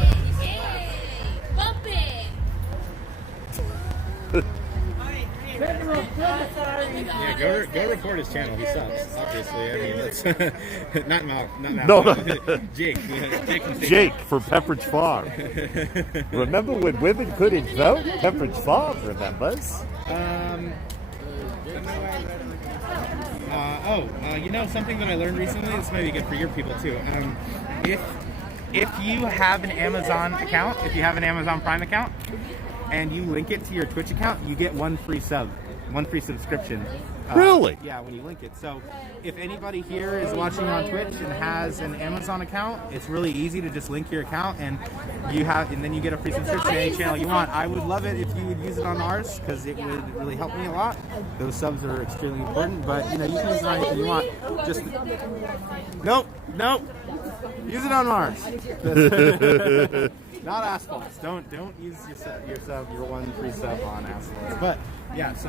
Bump it. Yeah, go report his channel. He sucks. Obviously, I mean that's not Mal. No. Jake. Jake from Pepperidge Farm. Remember when women couldn't vote? Pepperidge Farm remembers. You know something that I learned recently. This may be good for your people too. If you have an Amazon account, if you have an Amazon Prime account, and you link it to your Twitch account, you get 1 free sub. 1 free subscription. Really? Yeah, when you link it. So if anybody here is watching on Twitch and has an Amazon account, it's really easy to just link your account and then you get a free subscription to any channel you want. I would love it if you would use it on ours because it would really help me a lot. Those subs are extremely important, but you can use it on anything you want. Just nope. Use it on ours. Not asphalts. Don't use your 1 free sub on asphalts. But yeah, so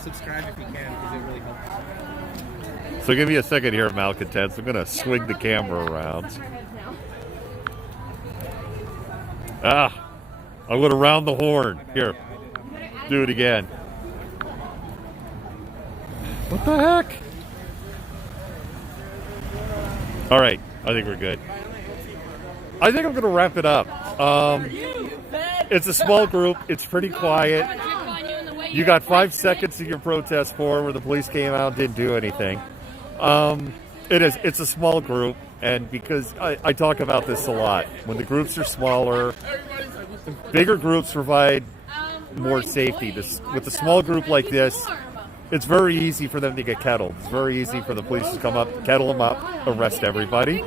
subscribe if you can because it really helps. So give me a second here, Malcontents. I'm gonna swing the camera around. I went around the horn. Here, do it again. What the heck? All right, I think we're good. I think I'm gonna wrap it up. It's a small group. It's pretty quiet. You got 5 seconds of your protest for where the police came out and didn't do anything. It's a small group, and because I talk about this a lot, when the groups are smaller, bigger groups provide more safety. With a small group like this, it's very easy for them to get kettled. It's very easy for the police to come up, kettle them up, arrest everybody.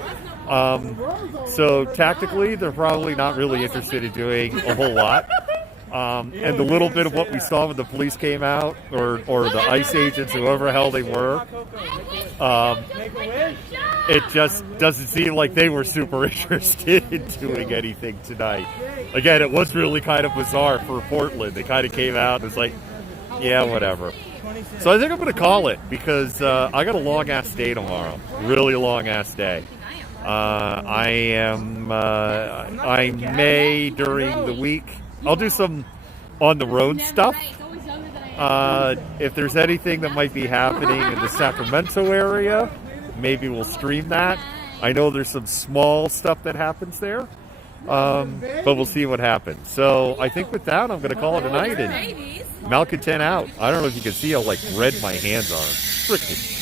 So tactically, they're probably not really interested in doing a whole lot. And the little bit of what we saw when the police came out, or the ICE agents, whoever the hell they were, it just doesn't seem like they were super interested in doing anything tonight. Again, it was really kind of bizarre for Portland. They kind of came out and was like, yeah, whatever. So I think I'm going to call it because I got a long-ass day tomorrow. Really long-ass day. I may, during the week, I'll do some on-the-road stuff. If there's anything that might be happening in the Sacramento area, maybe we'll stream that. I know there's some small stuff that happens there, but we'll see what happens. So I think with that, I'm going to call it a night and Malcontent out. I don't know if you can see how red my hands are. Freaking